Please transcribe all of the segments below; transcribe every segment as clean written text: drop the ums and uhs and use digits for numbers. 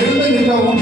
எழுந்து நிற்கவும்.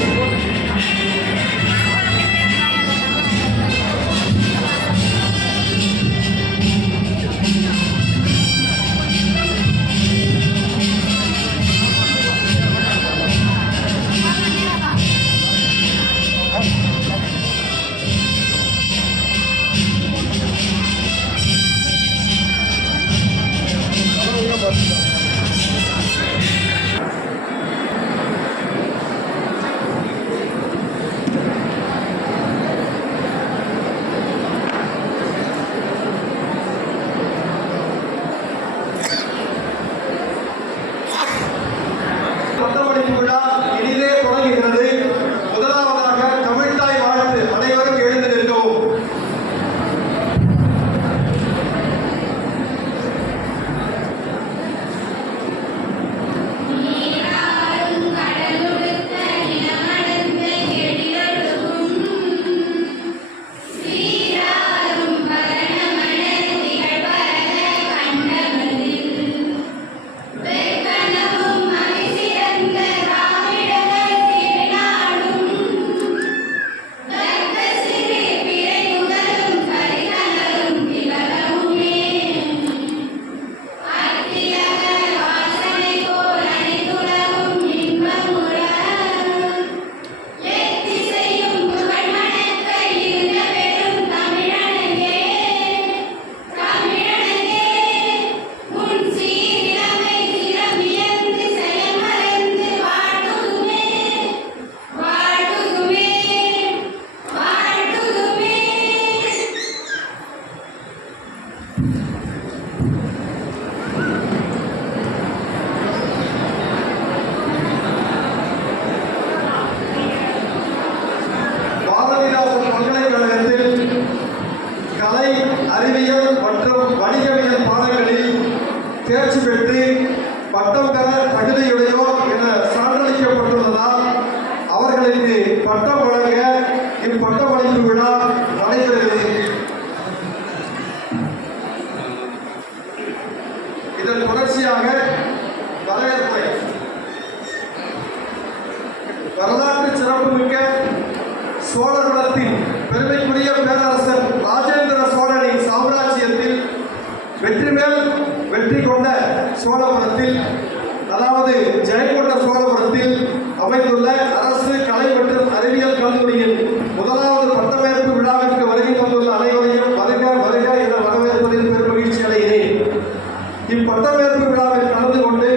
அறிவியல் மற்றும் வணிகவியல் பாடங்களில் தேர்ச்சி பெற்று பட்டம் பெற தகுதியுடையோர் என சான்றளிக்கப்பட்டுள்ளதால் அவர்களுக்கு பட்டம் வழங்க இப்பட்டமளிப்பு விழா நடைபெறுகிறது. இதன் தொடர்ச்சியாக வரவேற்பை வரலாற்று சிறப்புமிக்க சோழகுலத்தின் பெருமைக்குரிய பேரரசர் ராஜேந்திர சோழனின் சாம்ராஜ்யத்தில் வெற்றி மேல் வெற்றி கொண்ட சோழபுரத்தில், அதாவது ஜெயங்கொண்ட சோழபுரத்தில் அமைந்துள்ள அரசு கலை மற்றும் அறிவியல் கல்லூரியின் முதலாவது பட்டமேற்பு விழாவிற்கு வருகை தந்துள்ள அனைவரையும் வருக வருக என வரவேற்பதில் பெரும் மகிழ்ச்சி அடைகிறேன். இப்பட்டமேற்பு விழாவில் கலந்து கொண்டு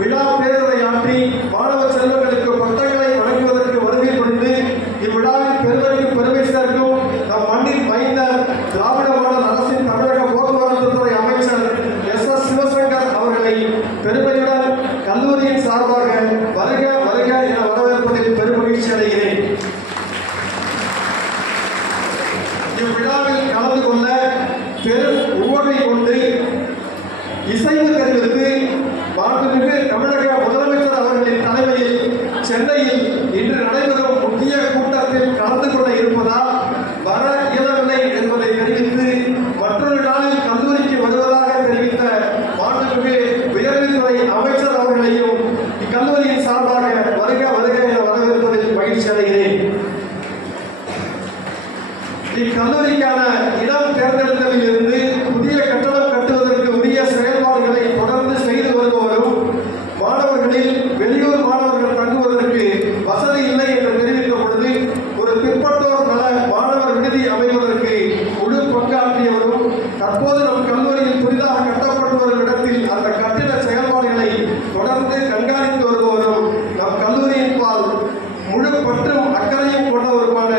விழா பேருரையாற்றி மாணவ செல்வங்களுக்கு பட்டங்களை வழங்குவதற்கு வருகை புரிந்து இவ்விழாவில் பெருமைக்கு பெருமை சேர்க்கும் நம் மண்ணின் மைந்தர் திராவிட மாடல் அரசின் தமிழக போக்குவரத்து துறை அமைச்சர் எஸ் சிவசங்கர் அவர்களை பெருமையுடன் கல்லூரியின் சார்பாக வருக வருக என வரவேற்பதில் பெரும் மகிழ்ச்சி அடைகிறேன். இவ்விழாவில் கலந்து கொள்ள பெரும் உவகை கொண்டு இசைவு தெரிவித்து மாண்புமிகு தமிழக முதலமைச்சர் அவர்களின் தலைமையில் சென்னையில் இன்று நடைபெறும் முக்கிய கூட்டத்தில் கலந்து கொள்ள இருப்பதால் வர இயலவில்லை என்பதை தெரிவித்து மற்றொரு நாளில் கல்லூரிக்கு வருவதாக தெரிவித்த மாண்புமிகு உயர்கல்வித்துறை அமைச்சர் அவர்களையும் இக்கல்லூரியின் சார்பாக வருக வருக என வரவேற்பதில் மகிழ்ச்சி அடைகிறேன். இக்கல்லூரிக்கான இடம் தேர்ந்தெடுத்ததில் இருந்து புதிய கட்டடம் கட்டுவதற்கு உரிய செயல்பாடுகளை தொடர்ந்து செய்து வருபவரும் மாணவர்களில் வெளியூர் மாணவர்கள் தங்குவதற்கு வசதி இல்லை என்று தெரிவித்த பொழுது ஒரு பிற்பட்டோர் நல மாணவர் விடுதி அமைவதற்கு முழு பங்காற்றியவரும் தற்போது நம் கல்லூரியில் புதிதாக கட்டப்பட்டு வரும் இடத்தில் அந்த கட்டிட செயல்பாடுகளை தொடர்ந்து கண்காணித்து வருபவரும் நம் கல்லூரியின் பால் முழு பற்றும் அக்கறையும் கொண்டவருமான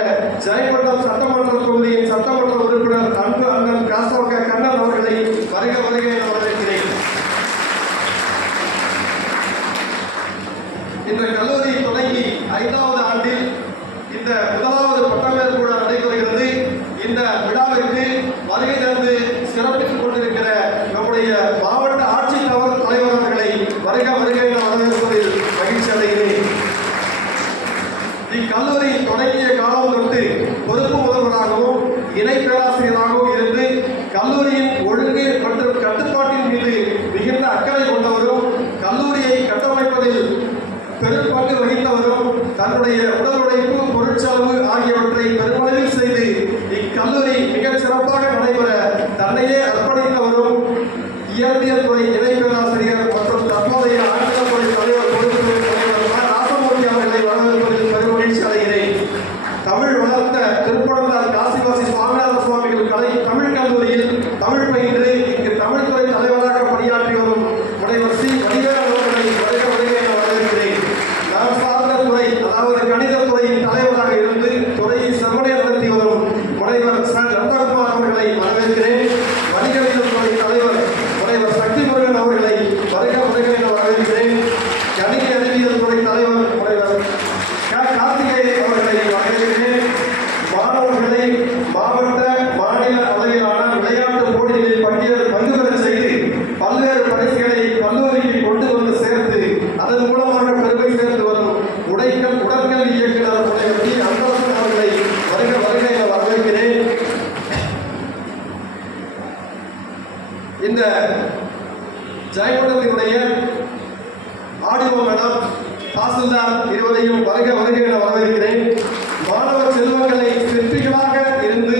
ஜெயங்கொண்டம் சட்டமன்ற தொகுதியின் சட்டமன்ற உறுப்பினர் அன்பு அண்ணன் காசவக கண்ணன் அவர்களை வருக வருக என வரவேற்கிறேன். இந்த கல்லூரி தொடங்கி 5வது ஆண்டில் இந்த முதலாவது பட்டமேற்பு விழா நடைபெறுகிறது. இந்த விழாவிற்கு வருகை தந்து சிறப்பித்துக் கொண்டிருக்கிற நம்முடைய மாவட்ட ஆட்சித்தலைவர் அவர்களை வருக வருக என வரவேற்பதில் மகிழ்ச்சி அடைகிறேன். இக்கல்லூரி தொடங்கிய காலம் தொட்டு இந்த ஜெயங்கொண்டத்தினுடைய ஆடியோ மேடம் தாசில்தார் இருவரையும் வருக வருக என வரவேற்கிறேன். மாணவ செல்வங்களை சிற்பிகளாக இருந்து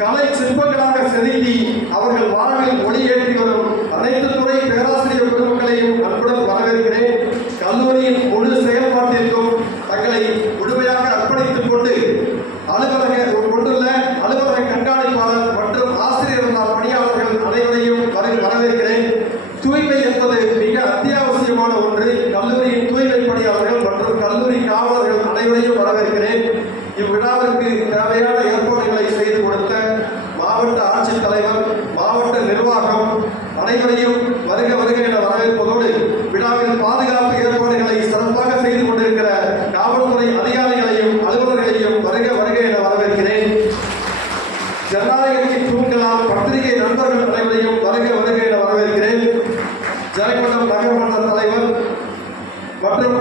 கலை சிற்பங்களாக செதுக்கி அவர்கள் வாழ்வில் ஒளியேற்றி வரும் அனைத்து துறை பேராசிரியர் பெருமக்களையும் அன்புடன் வரவேற்கிறேன். கல்லூரியின் முழு செயல்பாட்டிற்கும் தங்களை முழுமையாக அர்ப்பணித்துக் கொண்டு கொண்டுள்ள அலுவலக கண்காணிப்பாளர் மற்றும் ஆசிரியர்கள் பணியாளர்கள் அனைவரையும் வரவேற்கிறேன். தூய்மை என்பது மிக அத்தியாவசியமான ஒன்று. கல்லூரியின் தூய்மை பணியாளர்கள் மற்றும் கல்லூரி காவலர்கள் அனைவரையும் வரவேற்கிறேன். இவ்விழாவிற்கு தேவையான ஏற்பாடுகளை செய்து கொடுத்த மாவட்ட ஆட்சித்தலைவர், மாவட்ட நிர்வாகம் அனைவரையும் வருக வருக என வரவேற்பதோடு விழாவில் பாதுகாப்பு ஏற்பாடுகளை சிறப்பாக செய்து கொண்டிருக்கிற காவல்துறை அதிகாரிகளையும் அலுவலர்களையும் வருக வருக என வரவேற்கிறேன். ஜனநாயகத்தின் தூண்களால் பத்திரிகை நண்பர்கள் அனைவரையும் வருக வருக என வரவேற்கிறேன். ஜெயங்கொண்டம் நகர்மன்ற தலைவர் மற்றும்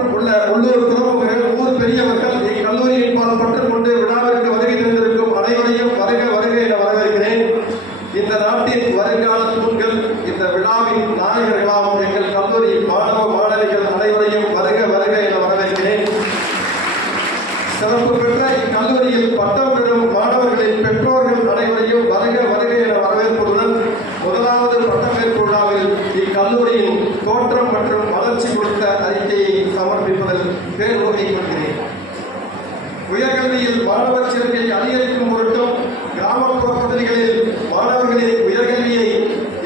உள்ளூர் பிரமுகர்கள், ஊர் பெரியவர்கள், இக்கல்லூரியின் பால் பற்றுக் கொண்டு விழாவிற்கு வருகை தந்திருக்கும் அனைவரையும் வருக வருக என வரவேற்கிறேன். இந்த நாட்டின் வருங்கால தூண்கள், இந்த விழாவின் நாயகர்களாம் எங்கள் கல்லூரி மாணவ மாணவிகள் அனைவரையும் வருக வருக என வரவேற்கிறேன். சிறப்பு பெற்ற இக்கல்லூரியில் பட்டம் பெறும் மாணவர்களின் பெற்றோர்கள் அனைவரையும் வருக வருக என வரவேற்பதுடன் முதலாவது பட்டமேற்பு விழாவில் இக்கல்லூரியின் தோற்றம் மற்றும் வளர்ச்சி குறித்த அறிக்கையை சமர்ப்பிப்பதில் பேருவகை கொள்கிறேன். உயர்கல்வியில் மாணவர் சேர்க்கை அதிகரிக்கும் பொருட்டும் கிராமப்புற பகுதிகளில் மாணவர்களின் உயர்கல்வியை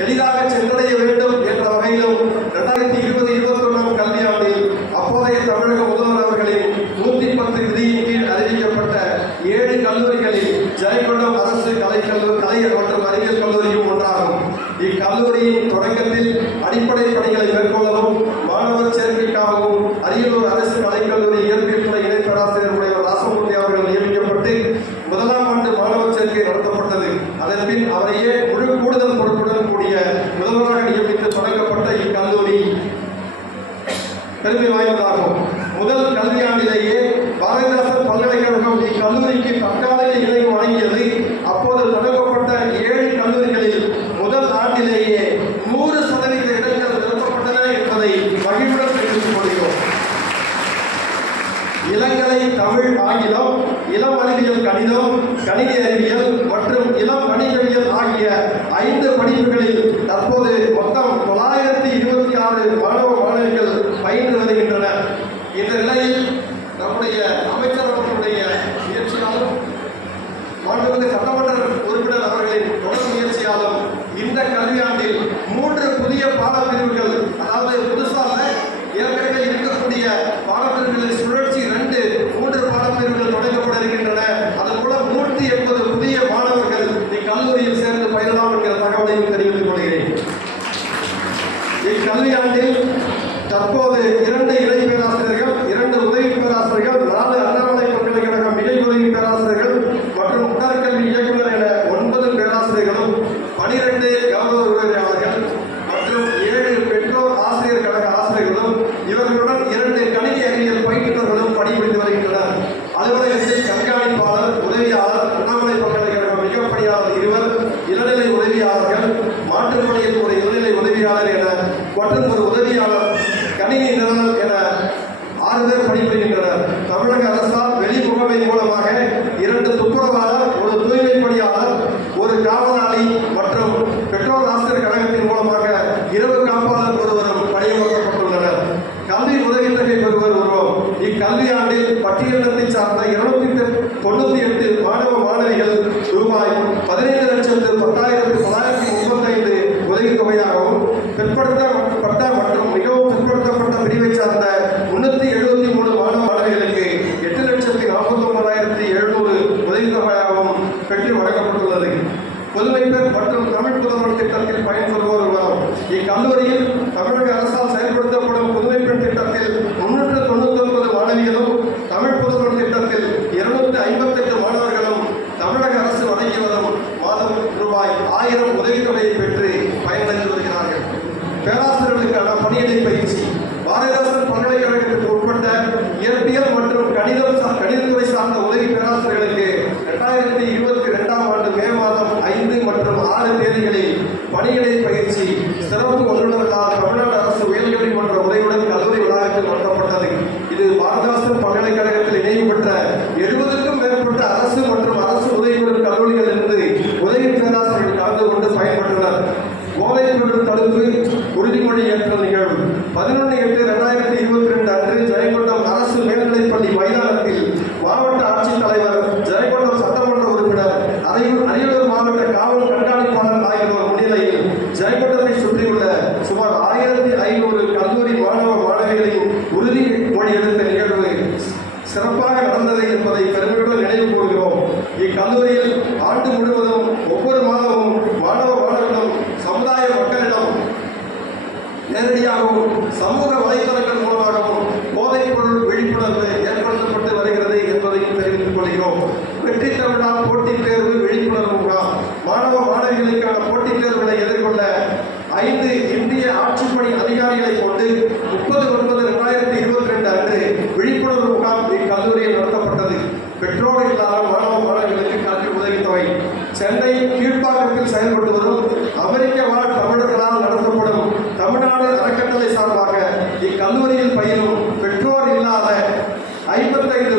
எளிதாக சென்றடைய வேண்டும் என்ற வகையிலும் 2020-21 கல்வியாண்டில் அப்போதைய தமிழக முதல்வர் அவர்களின் 110 விதியின் கீழ் அறிவிக்கப்பட்ட 7 கல்லூரிகளில் ஜெயங்கொண்டம் அரசு கலை மற்றும் அறிவியல் கல்லூரியும் ஒன்றாகும். இக்கல்லூரியின் தொடக்கத்தில் அடிப்படை பணிகளை மேற்கொள்ளவும் மாணவர் சேர்க்கைக்காகவும் அரியலூர் அரசு கலைக்கல்லூரி இயற்பியல் துறை இணை பேராசிரியர் முனைவர் ராசமூர்த்தி அவர்கள் நியமிக்கப்பட்டு 1ஆம் ஆண்டு மாணவர் சேர்க்கை நடத்தப்பட்டது. அதன் பின் அவரையே முழு கூடுதல் பொறுப்புடன் கூடிய முதல்வராக நியமித்து தொடங்கப்பட்ட இக்கல்லூரி பெருமை வாய்ந்ததாகும். முதல் கல்வியாண்டிலேயே பாரதிதாசன் பல்கலைக்கழகம் இக்கல்லூரிக்கு தற்காலிக இணைவு வழங்கியது. அப்போது தொடங்கப்பட்ட 7 கல்லூரிகளில் முதல் ஆண்டிலேயே 100% இடங்கள் நிரப்பப்பட்டன என்பதை மகிழ்வுடன் தெரிவித்துக் கொள்கிறோம். இளங்கலை தமிழ், ஆங்கிலம், இளம் அறிவியல் கணிதம், கணினி அறிவியல் மற்றும் இளம் வணிகவியல் ஆகிய 5 படிப்புகளில் தற்போது மொத்தம் 926 மாணவ மாணவிகள் பயின்று வருகின்றனர். இந்த நிலையில் நம்முடைய அமைச்சர் அவர்களுடைய முயற்சியாலும் மாண்புமிகு சட்டமன்ற உறுப்பினர் அவர்களின் தொடர் முயற்சியாலும் இந்த கல்வியாண்டில் 3 புதிய பாடப்பிரிவுகள், அதாவது புதுசாக ஏற்கனவே இருக்கக்கூடிய பாடப்பிரிவுகளில் சுழற்சி 3 பாடப்பிரிவுகள் தொடங்கப்பட இருக்கின்றன. அதன் மூலம் 180 புதிய மாணவர்கள் இக்கல்லூரியில் சேர்ந்து பயிரலாம் என்கிற தகவலையும் தெரிவித்துக் கொள்கிறேன். இக்கல்வியாண்டில் தற்போது 2 இணை பேராசிரியர்கள், 2 உதவி பேராசிரியர்கள், 4 அண்ணாமலை பல்கலைக்கழக மிகை உதவி பேராசிரியர்கள் மற்றும் உடற்கல்வி இயக்குநர் என 9 பேராசிரியர்களும் 12 கௌரவ உதவியாளர்கள் மற்றும் 7 பெற்றோர் ஆசிரியர் கழக ஆசிரியர்களும் இவர்களுடன் 2 கணினி அறிவியல் பயிற்றுநர்களும் பணிபுரிந்து வருகின்றனர். அலுவலகத்தில் கண்காணிப்பாளர், உதவியாளர், அண்ணாமலை பல்கலைக்கழக மிக பணியாளர் 2, இளநிலை உதவியாளர்கள், மாற்றுப்பணியில் ஒரு இளநிலை உதவியாளர் என மற்றும் ஒரு உதவியாளர், கணினி நிரல் என 6 பேர் பணிபுரிகின்றனர். தமிழக அரசால் வெளி முகமை மூலமாக 2 துப்புரவாளர், 1 தூய்மை பணியாளர், 1 காவலாளி மற்றும் பெற்றோர் ஆசிரியர் கழகத்தின் மூலமாக இரவு காப்பாளர் ஒருவரும் பணியமர்த்தப்பட்டுள்ளனர். கல்வி உதவித்தொகை பெறுவர் ஒருவர். இக்கல்வியாண்டில் பட்டியலினத்தை சார்ந்த 298 மாணவ மாணவிகள் ரூபாய் 15,10,935 உதவித்தொகையாகவும், பிற்படுத்தப்பட்ட மற்றும் மிகவும் பிற்படுத்தப்பட்ட பிரிவை சார்ந்த 373 மாணவ மாணவிகளுக்கு 8,49,700 உதவித்தொகையாகவும் பெற்று வழங்கப்பட்டுள்ளது. புதுமைப்பெண் மற்றும் தமிழ் புதல்வர் திட்டத்தில் பயன்பெறுவோர் வரும். இக்கல்லூரியில் தமிழக அரசால் செயல்படுத்தப்படும் புதுமைப்பெண் திட்டத்தில் 399 மாணவிகளும், தமிழ் புதல்வர் திட்டத்தில் 258 மாணவர்களும் தமிழக அரசு வழங்கி வரும் மாதம் ரூபாய் 1000 உதவித்தொகையை பெற்று பயனடைந்து வருகிறார்கள். பேராசிரியர்களுக்கான பணியிடை பயிற்சி. பாரதிதாசன் பல்கலைக்கழகத்திற்கு உட்பட்ட இயற்பியல் மற்றும் கணிதத்துறை சார்ந்த உதவி பேராசிரியர்களுக்கு 2022ஆம் ஆண்டு மே மாதம் 5 மற்றும் 6 தேதிகளில் பணியிடை பயிற்சி இக்கல்லூரியில் ஆண்டு முழுவதும் ஒவ்வொரு மாதமும் மாணவர்களும் சமுதாய மக்களிடம் நேரடியாகவும் சமூக வலைதளங்கள் மூலமாகவும் போதைப் பொருள் விழிப்புணர்வு ஏற்படுத்தப்பட்டு வருகிறது என்பதையும் தெரிவித்துக் கொள்கிறோம். வெற்றி தமிழா போட்டித் தேர்வு விழிப்புணர்வு முகாம் மாணவிகளுக்கான போட்டித் தேர்வுகளை எதிர்கொள்ள 5 இந்திய ஆட்சிப்பணி அதிகாரிகளை கொண்டு 30/9/2022 அன்று விழிப்புணர்வு முகாம் இக்கல்லூரியில் நடத்தப்பட்டது. பெற்றோர் இல்லாத மாணவிகளுக்கு கல்வி உதவித்தொகை. சென்னை கீழ்ப்பாக்கத்தில் செயல்பட்டு வரும் அமெரிக்க வாழ் தமிழர்களால் நடத்தப்படும் தமிழ்நாடு அறக்கட்டளை சார்பாக இக்கல்லூரியில் பயிலும் பெற்றோர் இல்லாத 55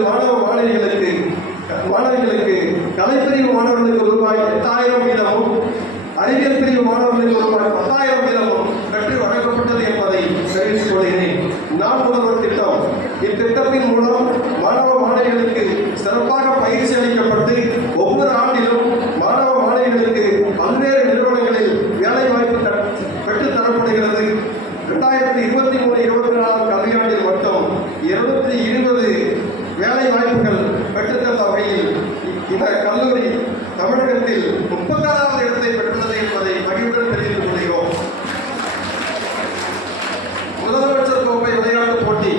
மாணவிகளுக்கு கலைப்பிரிவு மாணவர்களுக்கு ரூபாய் 8000 வீதமும் அறிவியல் பிரிவு மாணவர்களுக்கு ரூபாய் 10,000 வீதமும் பெற்று வழங்கப்பட்டது என்பதை தெரிவித்துக் கொள்கிறேன். நான் முதல்வர் திட்டம். இத்திட்டத்தின் மூலம் மாணவிகளுக்கு சிறப்பாக பயிற்சி அளிக்கப்பட்டு ஒவ்வொரு ஆண்டிலும் மாணவிகளுக்கு பல்வேறு நிறுவனங்களில் வேலை வாய்ப்பு பெற்று தரப்படுகிறது. 2023-24 கல்வியாண்டில் மட்டும் 220 வேலை வாய்ப்புகள் பெற்றுத்தந்த வகையில் இந்த கல்லூரி தமிழகத்தில் 36வது இடத்தை பெற்றுள்ளது என்பதை மகிழ்வுடன் தெரிவித்துக் கொள்கிறோம். முதலமைச்சர் கோப்பை விளையாட்டுப் போட்டி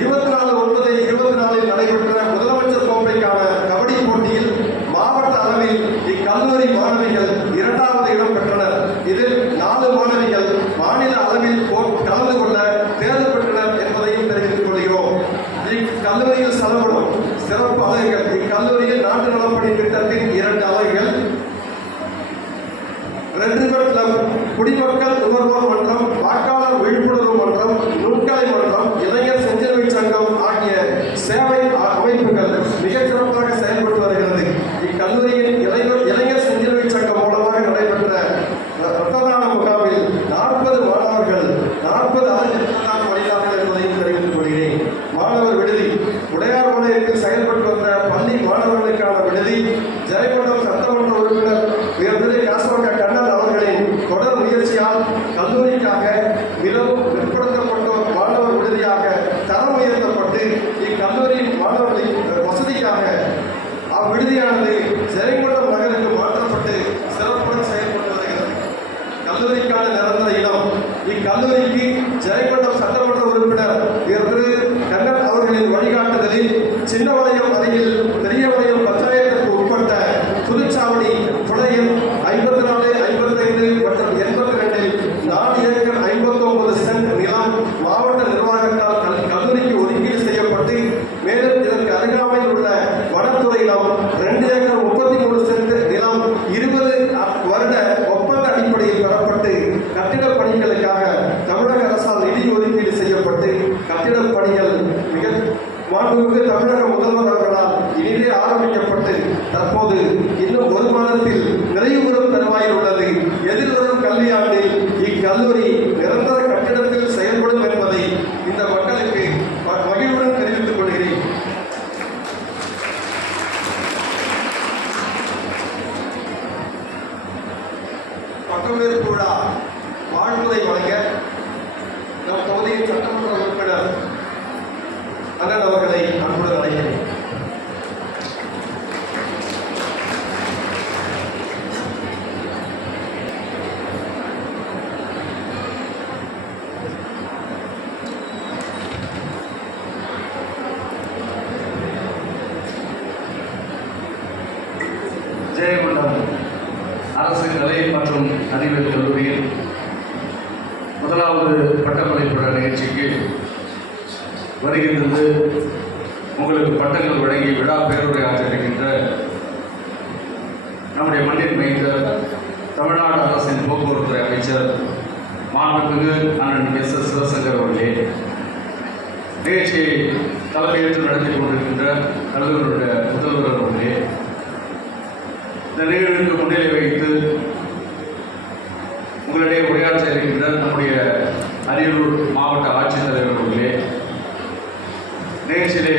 24/9/24 நடைபெற்ற முதலமைச்சர் கோப்பைக்கான கபடி போட்டியில் மாவட்ட அளவில் இக்கல்லூரி மாணவிகள் 2வது இடம் பெற்றனர். இதில் 4 மாணவிகள் மாநில அளவில் கலந்து கொள்ள தேர்வு பெற்றனர் என்பதையும் தெரிவித்துக் கொள்கிறோம். இக்கல்லூரியில் செலவிடும் சிறப்பு அலகுகள். இக்கல்லூரியில் நாட்டு நலப்பணி திட்டத்தின் 2 அலகுகள், ரெட் ரிவர் கிளப், குடிமக்கள் நுகர்வோர் மன்றம், வாக்காளர் விழிப்புணர்வு மன்றம், நுண்கலை மன்றம், இளைஞர் செஞ்சிலுவை சங்கம் ஆகிய சேவை அமைப்புகள் மிகச் சிறப்பாக செயல்பட்டு வருகிறது. இக்கல்லூரியின் இளைஞர் செஞ்சிலுவை சங்கம் மூலமாக நடைபெற்ற இரத்த தான முகாமில் 40 மாணவர்கள் 40 ரத்ததானம் அளித்தார்கள் என்பதையும் தெரிவித்துக் கொள்கிறேன். மாணவர் விடுதி உடையார்பாளையத்தில் செயல்பட்டு வந்த பள்ளி மாணவர்களுக்கான விடுதி ஜெயங்கொண்டம் சட்டமன்ற உறுப்பினர் உயர்திரு காசவங்க கண்ணன் அவர்களின் தொடர் முயற்சியால் கல்லூரிக்காக மிகவும் பிற்படுத்தப்பட்ட மாணவர் விடுதியாக தரம் உயர்த்தப்பட்டு இக்கல்லூரியின் மாணவர்களின் வசதிக்காக அவ்விடுதியானது ஜெயங்கொண்டம் நகருக்கு மாற்றப்பட்டு சிறப்புடன் செயல்பட்டு வருகிறது. கல்லூரிக்கான நிரந்தர இடம். இக்கல்லூரிக்கு ஜெயங்கொண்டம் சட்டமன்ற உறுப்பினர் திரு கண்ணன் அவர்களின் வழிகாட்டுதலில் சின்னவளையம் அருகில் பெரியவளையம் பஞ்சாயத்திற்கு உட்பட்ட புதுச்சாவடி துணையில் 54, 55 மற்றும் 82 4 ஏக்கர் 59 சென்ட் நிலம் மாவட்ட நிர்வாகத்தால் கல்லூரிக்கு ஒதுக்கீடு செய்யப்பட்டு, மேலும் இதற்கு அருகாமையில் உள்ள வனத்துறையிடம் 2 ஏக்கர் 33 சென்ட் நிலம் 20 வருட ஒப்பந்த அடிப்படையில் பெறப்பட்டு கட்டிடப் பணிகளுக்காக தமிழக அரசால் நிதி ஒதுக்கீடு செய்யப்பட்டு கட்டிடப் பணிகள் மாண்புமிகு தமிழக முதல்வர் அவர்களால் இனிதே ஆரம்பிக்கப்பட்டு தற்போது இன்னும் 1 மாதத்தில் நிறைவு பெறும் தருவாயில் உள்ளது. எதிர்வரும் கல்வியாண்டில் இக்கல்லூரி நிரந்தர கட்டிடத்தில் செயல்படும் என்பதை இந்த மக்களுக்கு மகிழ்வுடன் தெரிவித்துக் கொள்கிறேன். பட்டமளிப்பு விழா வாழ்த்துரை வழங்க நம் தொகுதியின் சட்டமன்ற உறுப்பினர் அண்ணன் அவர்களை அன்புடன் அழைக்கிறேன். ஜெயங்கொண்டம் அரசு கலை மற்றும் அறிவியல் கல்லூரியில் 1வது பட்டமளிப்பு நிகழ்ச்சிக்கு வருகின்றது. உங்களுக்கு பட்டங்கள் வழங்கி விழா பேருரை ஆற்றிருக்கின்ற நம்முடைய மண்ணின் மைந்தர் தமிழ்நாடு அரசின் போக்குவரத்துறை அமைச்சர் மாண்புமிகு அண்ணன் எஸ்.எஸ். சிவசங்கர் அவர்களே, நிகழ்ச்சியை தலைமையேற்று நடத்தி கொண்டிருக்கின்ற கல்லூரியுடைய முதல்வர் அவர்களே, இந்த நிகழ்வுக்கு முன்னிலை வைத்து உங்களிடையே உரையாற்ற இருக்கின்ற நம்முடைய அரியலூர் மாவட்ட ஆட்சித்தலைவர் அவர்களே, நிகழ்ச்சியிலே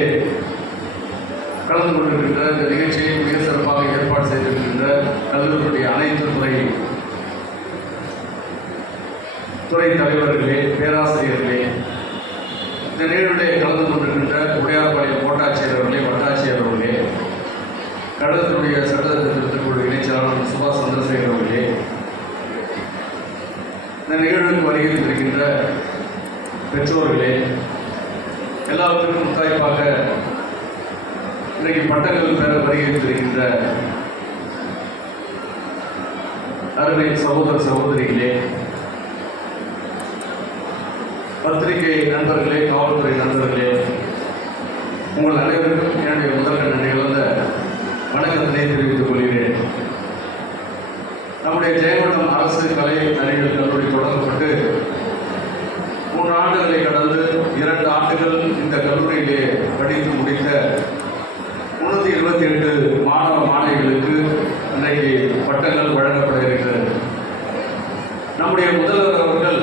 கலந்து கொண்டிருக்கின்ற இந்த நிகழ்ச்சியை மிக சிறப்பாக ஏற்பாடு செய்திருக்கின்ற கல்லூரியுடைய அனைத்து துறை தலைவர்களே, பேராசிரியர்களே, இந்த நிகழ்விலே கலந்து கொண்டிருக்கின்ற உடையார்பாளையம் கோட்டாட்சியர் அவர்களே, வட்டாட்சியர் அவர்களே, கழகத்தினுடைய வருகின்ற பெற்றோர்களே, எல்லாவற்றுக்கும் முத்தாய்ப்பாக இன்றைக்கு பட்டங்கள் பெற வருகின்ற அருமை சகோதர சகோதரிகளே, பத்திரிகை நண்பர்களே, காவல்துறை நண்பர்களே, உங்கள் அனைவருக்கும் என்னுடைய முதற்கண் நிகழ்ந்த வணக்கத்தினை தெரிவித்துக் கொள்கிறேன். நம்முடைய ஜெயங்கொண்டம் அரசு கலை அறிவியல் கல்லூரி தொடங்கப்பட்டு 3 ஆண்டுகளை கடந்து 2 ஆண்டுகள் இந்த கல்லூரியிலே படித்து முடித்த 328 மாணவ மாணவிகளுக்கு இன்றைக்கு பட்டங்கள் வழங்கப்பட இருக்கிறது. நம்முடைய முதல்வர் அவர்கள்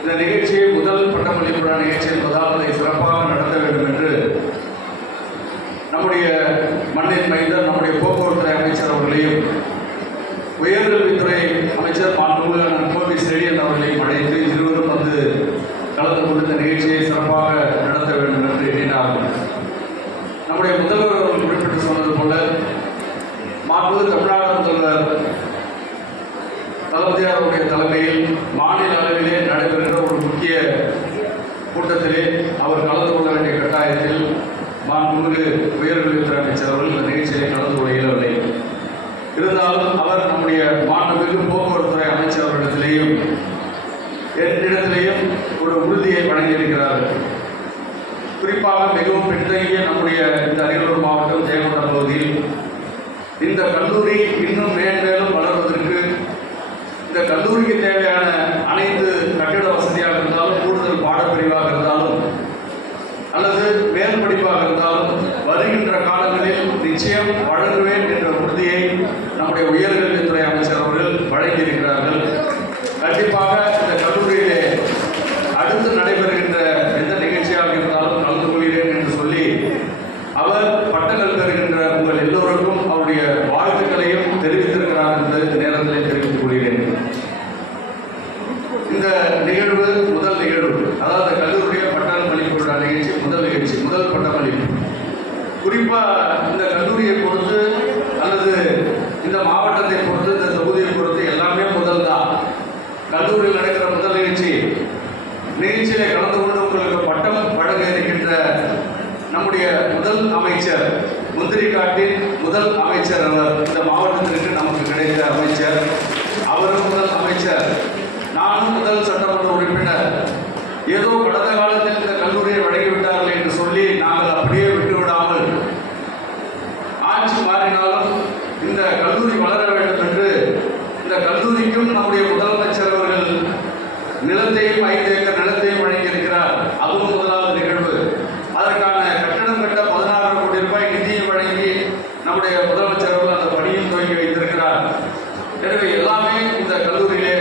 இந்த நிகழ்ச்சியை முதல் பட்டமளிப்பு விழா நிகழ்ச்சி என்பதால் அதை சிறப்பாக நடத்த வேண்டும் என்று நம்முடைய மண்ணின் மைந்தர் நம்முடைய போக்குவரத்துறை அமைச்சர் அவர்களையும் உயர்கல்வித்துறை அமைச்சர் மாண்புமிகு கோபி செழியன் அவர்களையும் அழைத்து இருவரும் வந்து கலந்து கொண்டு இந்த நிகழ்ச்சியை சிறப்பாக நடத்த வேண்டும் என்று எண்ணினார்கள். நம்முடைய முதல்வர் அவர்கள் குறிப்பிட்டு சொன்னது போல மாண்புமிகு தமிழ்நாடு முதல்வர் தளபதியார் அவருடைய தலைமையில் மாநில அளவிலே நடைபெறுகிற ஒரு முக்கிய கூட்டத்திலே அவர் கலந்து கொள்ள வேண்டிய கட்டாயத்தில் மாண்புமிகு உயர்கல்வித்துறை அமைச்சர் அவர்கள் இந்த நிகழ்ச்சியை கலந்து கொள்ள இயலவில்லை. இருந்தாலும் அவர் நம்முடைய மாண்புமிகு போக்குவரத்துறை அமைச்சர் அவர்களிடத்திலேயும் என்னிடத்திலேயும் ஒரு உறுதியை வழங்கியிருக்கிறார்கள். குறிப்பாக மிகவும் பின்தங்கிய நம்முடைய இந்த அரியலூர் மாவட்டம் ஜெயங்கொண்டம் பகுதியில் இந்த கல்லூரி இன்னும் மேன்மேலும் வளர்வதற்கு இந்த கல்லூரிக்கு தேவையான அனைத்து கட்டிட வசதியாக இருந்தாலும், கூடுதல் பாடப்பிரிவாக இருந்தாலும் அல்லது மேல் படிப்பாக இருந்தாலும் வருகின்ற காலங்களில் நிச்சயம் வழங்குவேன் என்ற உறுதியை நம்முடைய உயர்கல்வித்துறை அமைச்சர் அவர்கள் வழங்கியிருக்கிறார்கள். கண்டிப்பாக இந்த கல்லூரியிலே அடுத்து நடைபெறுகின்ற எந்த நிகழ்ச்சியாக இருந்தாலும் கலந்து கொள்கிறேன் என்று சொல்லி அவர் பட்டங்கள் பெறுகின்ற உங்கள் எல்லோருக்கும் அவருடைய வாழ்த்துக்களையும் தெரிவித்திருக்கிறார் என்பதை இந்த நேரத்தில் தெரிவித்துக் கொள்கிறேன். இந்த நிகழ்வு முதல் நிகழ்வு, அதாவது கல்லூரிய பட்டமளிப்பு விழா நிகழ்ச்சி முதல் நிகழ்ச்சி, முதல் பட்டமளிப்பு. குறிப்பாக இந்த கல்லூரியை பொறுத்து அல்லது இந்த மாவட்டத்தை பொறுத்து, இந்த தொகுதியை பொறுத்து எல்லாமே முதல் தான். கல்லூரியில் நடக்கிற முதல் நிகழ்ச்சியிலே கலந்து கொண்டு உங்களுக்கு பட்டம் வழங்க இருக்கின்ற நம்முடைய முதல் அமைச்சர், முந்திரிக்காட்டின் முதல் அமைச்சர் அவர், இந்த மாவட்டத்திற்கு நமக்கு கிடைத்த அமைச்சர், அவரும் முதல் அமைச்சர், நானும் முதல் சட்டமன்ற உறுப்பினர். ஏதோ கடந்த காலத்தில் இந்த கல்லூரியை வழங்கிவிட்டார்கள் என்று சொல்லி நாங்கள் அப்படியே விட்டுவிடாமல் ஆட்சி மாறினாலும் இந்த கல்லூரி வளர வேண்டும் என்று இந்த கல்லூரிக்கும் நம்முடைய முதலமைச்சர் அவர்கள் நிலத்தையும் 5 ஏக்கர் நிலத்தையும் வழங்கியிருக்கிறார். அதுவும் முதலாவது நிகழ்வு. அதற்கான கட்டடம் கட்ட 16 கோடி ரூபாய் நிதியும் வழங்கி நம்முடைய முதலமைச்சர் அவர்கள் அந்த பணியும் துவங்கி வைத்திருக்கிறார். எனவே எல்லாமே இந்த கல்லூரியிலே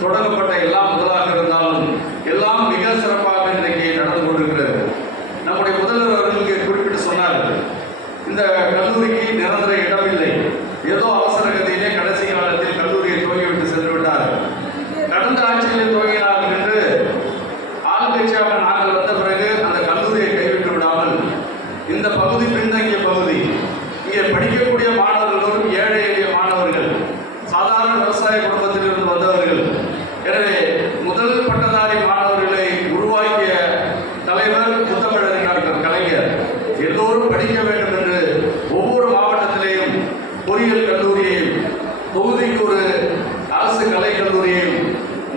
தொடங்கப்பட்ட எல்லாம் முதலாக இருந்தாலும் எல்லாம் மிக சிறப்பாக இன்றைக்கு நடந்து கொண்டிருக்கிறது. நம்முடைய முதல்வர் அவர்கள் இங்கே குறிப்பிட்டு சொன்னார்கள், இந்த கல்லூரிக்கு நிரந்தர இடமில்லை, ஏதோ அவசர கதியிலே கடைசி காலத்தில் கல்லூரியை துவங்கிவிட்டு சென்று விட்டார்கள். கடந்த ஆட்சியிலே துவங்கினார்கள் என்று ஆளுங்கட்சியாக நாங்கள் வந்த பிறகு அந்த கல்லூரியை கைவிட்டு விடாமல் இந்த பகுதி பின்தங்கிய பகுதி, இங்கே படிக்கக்கூடிய மாணவர்களும் ஏழை எளிய மாணவர்கள், சாதாரண விவசாய குடும்பத்திலிருந்து வந்தவர்கள். எனவே முதல் பட்டதாரி மாணவர்களை உருவாக்கிய தலைவர் முத்தமிழறிஞர் கலைஞர். எல்லோரும் படிக்க வேண்டும் என்று ஒவ்வொரு மாவட்டத்திலேயும் பொறியியல் கல்லூரியையும், தொகுதிக்கு ஒரு அரசு கலை கல்லூரியையும்,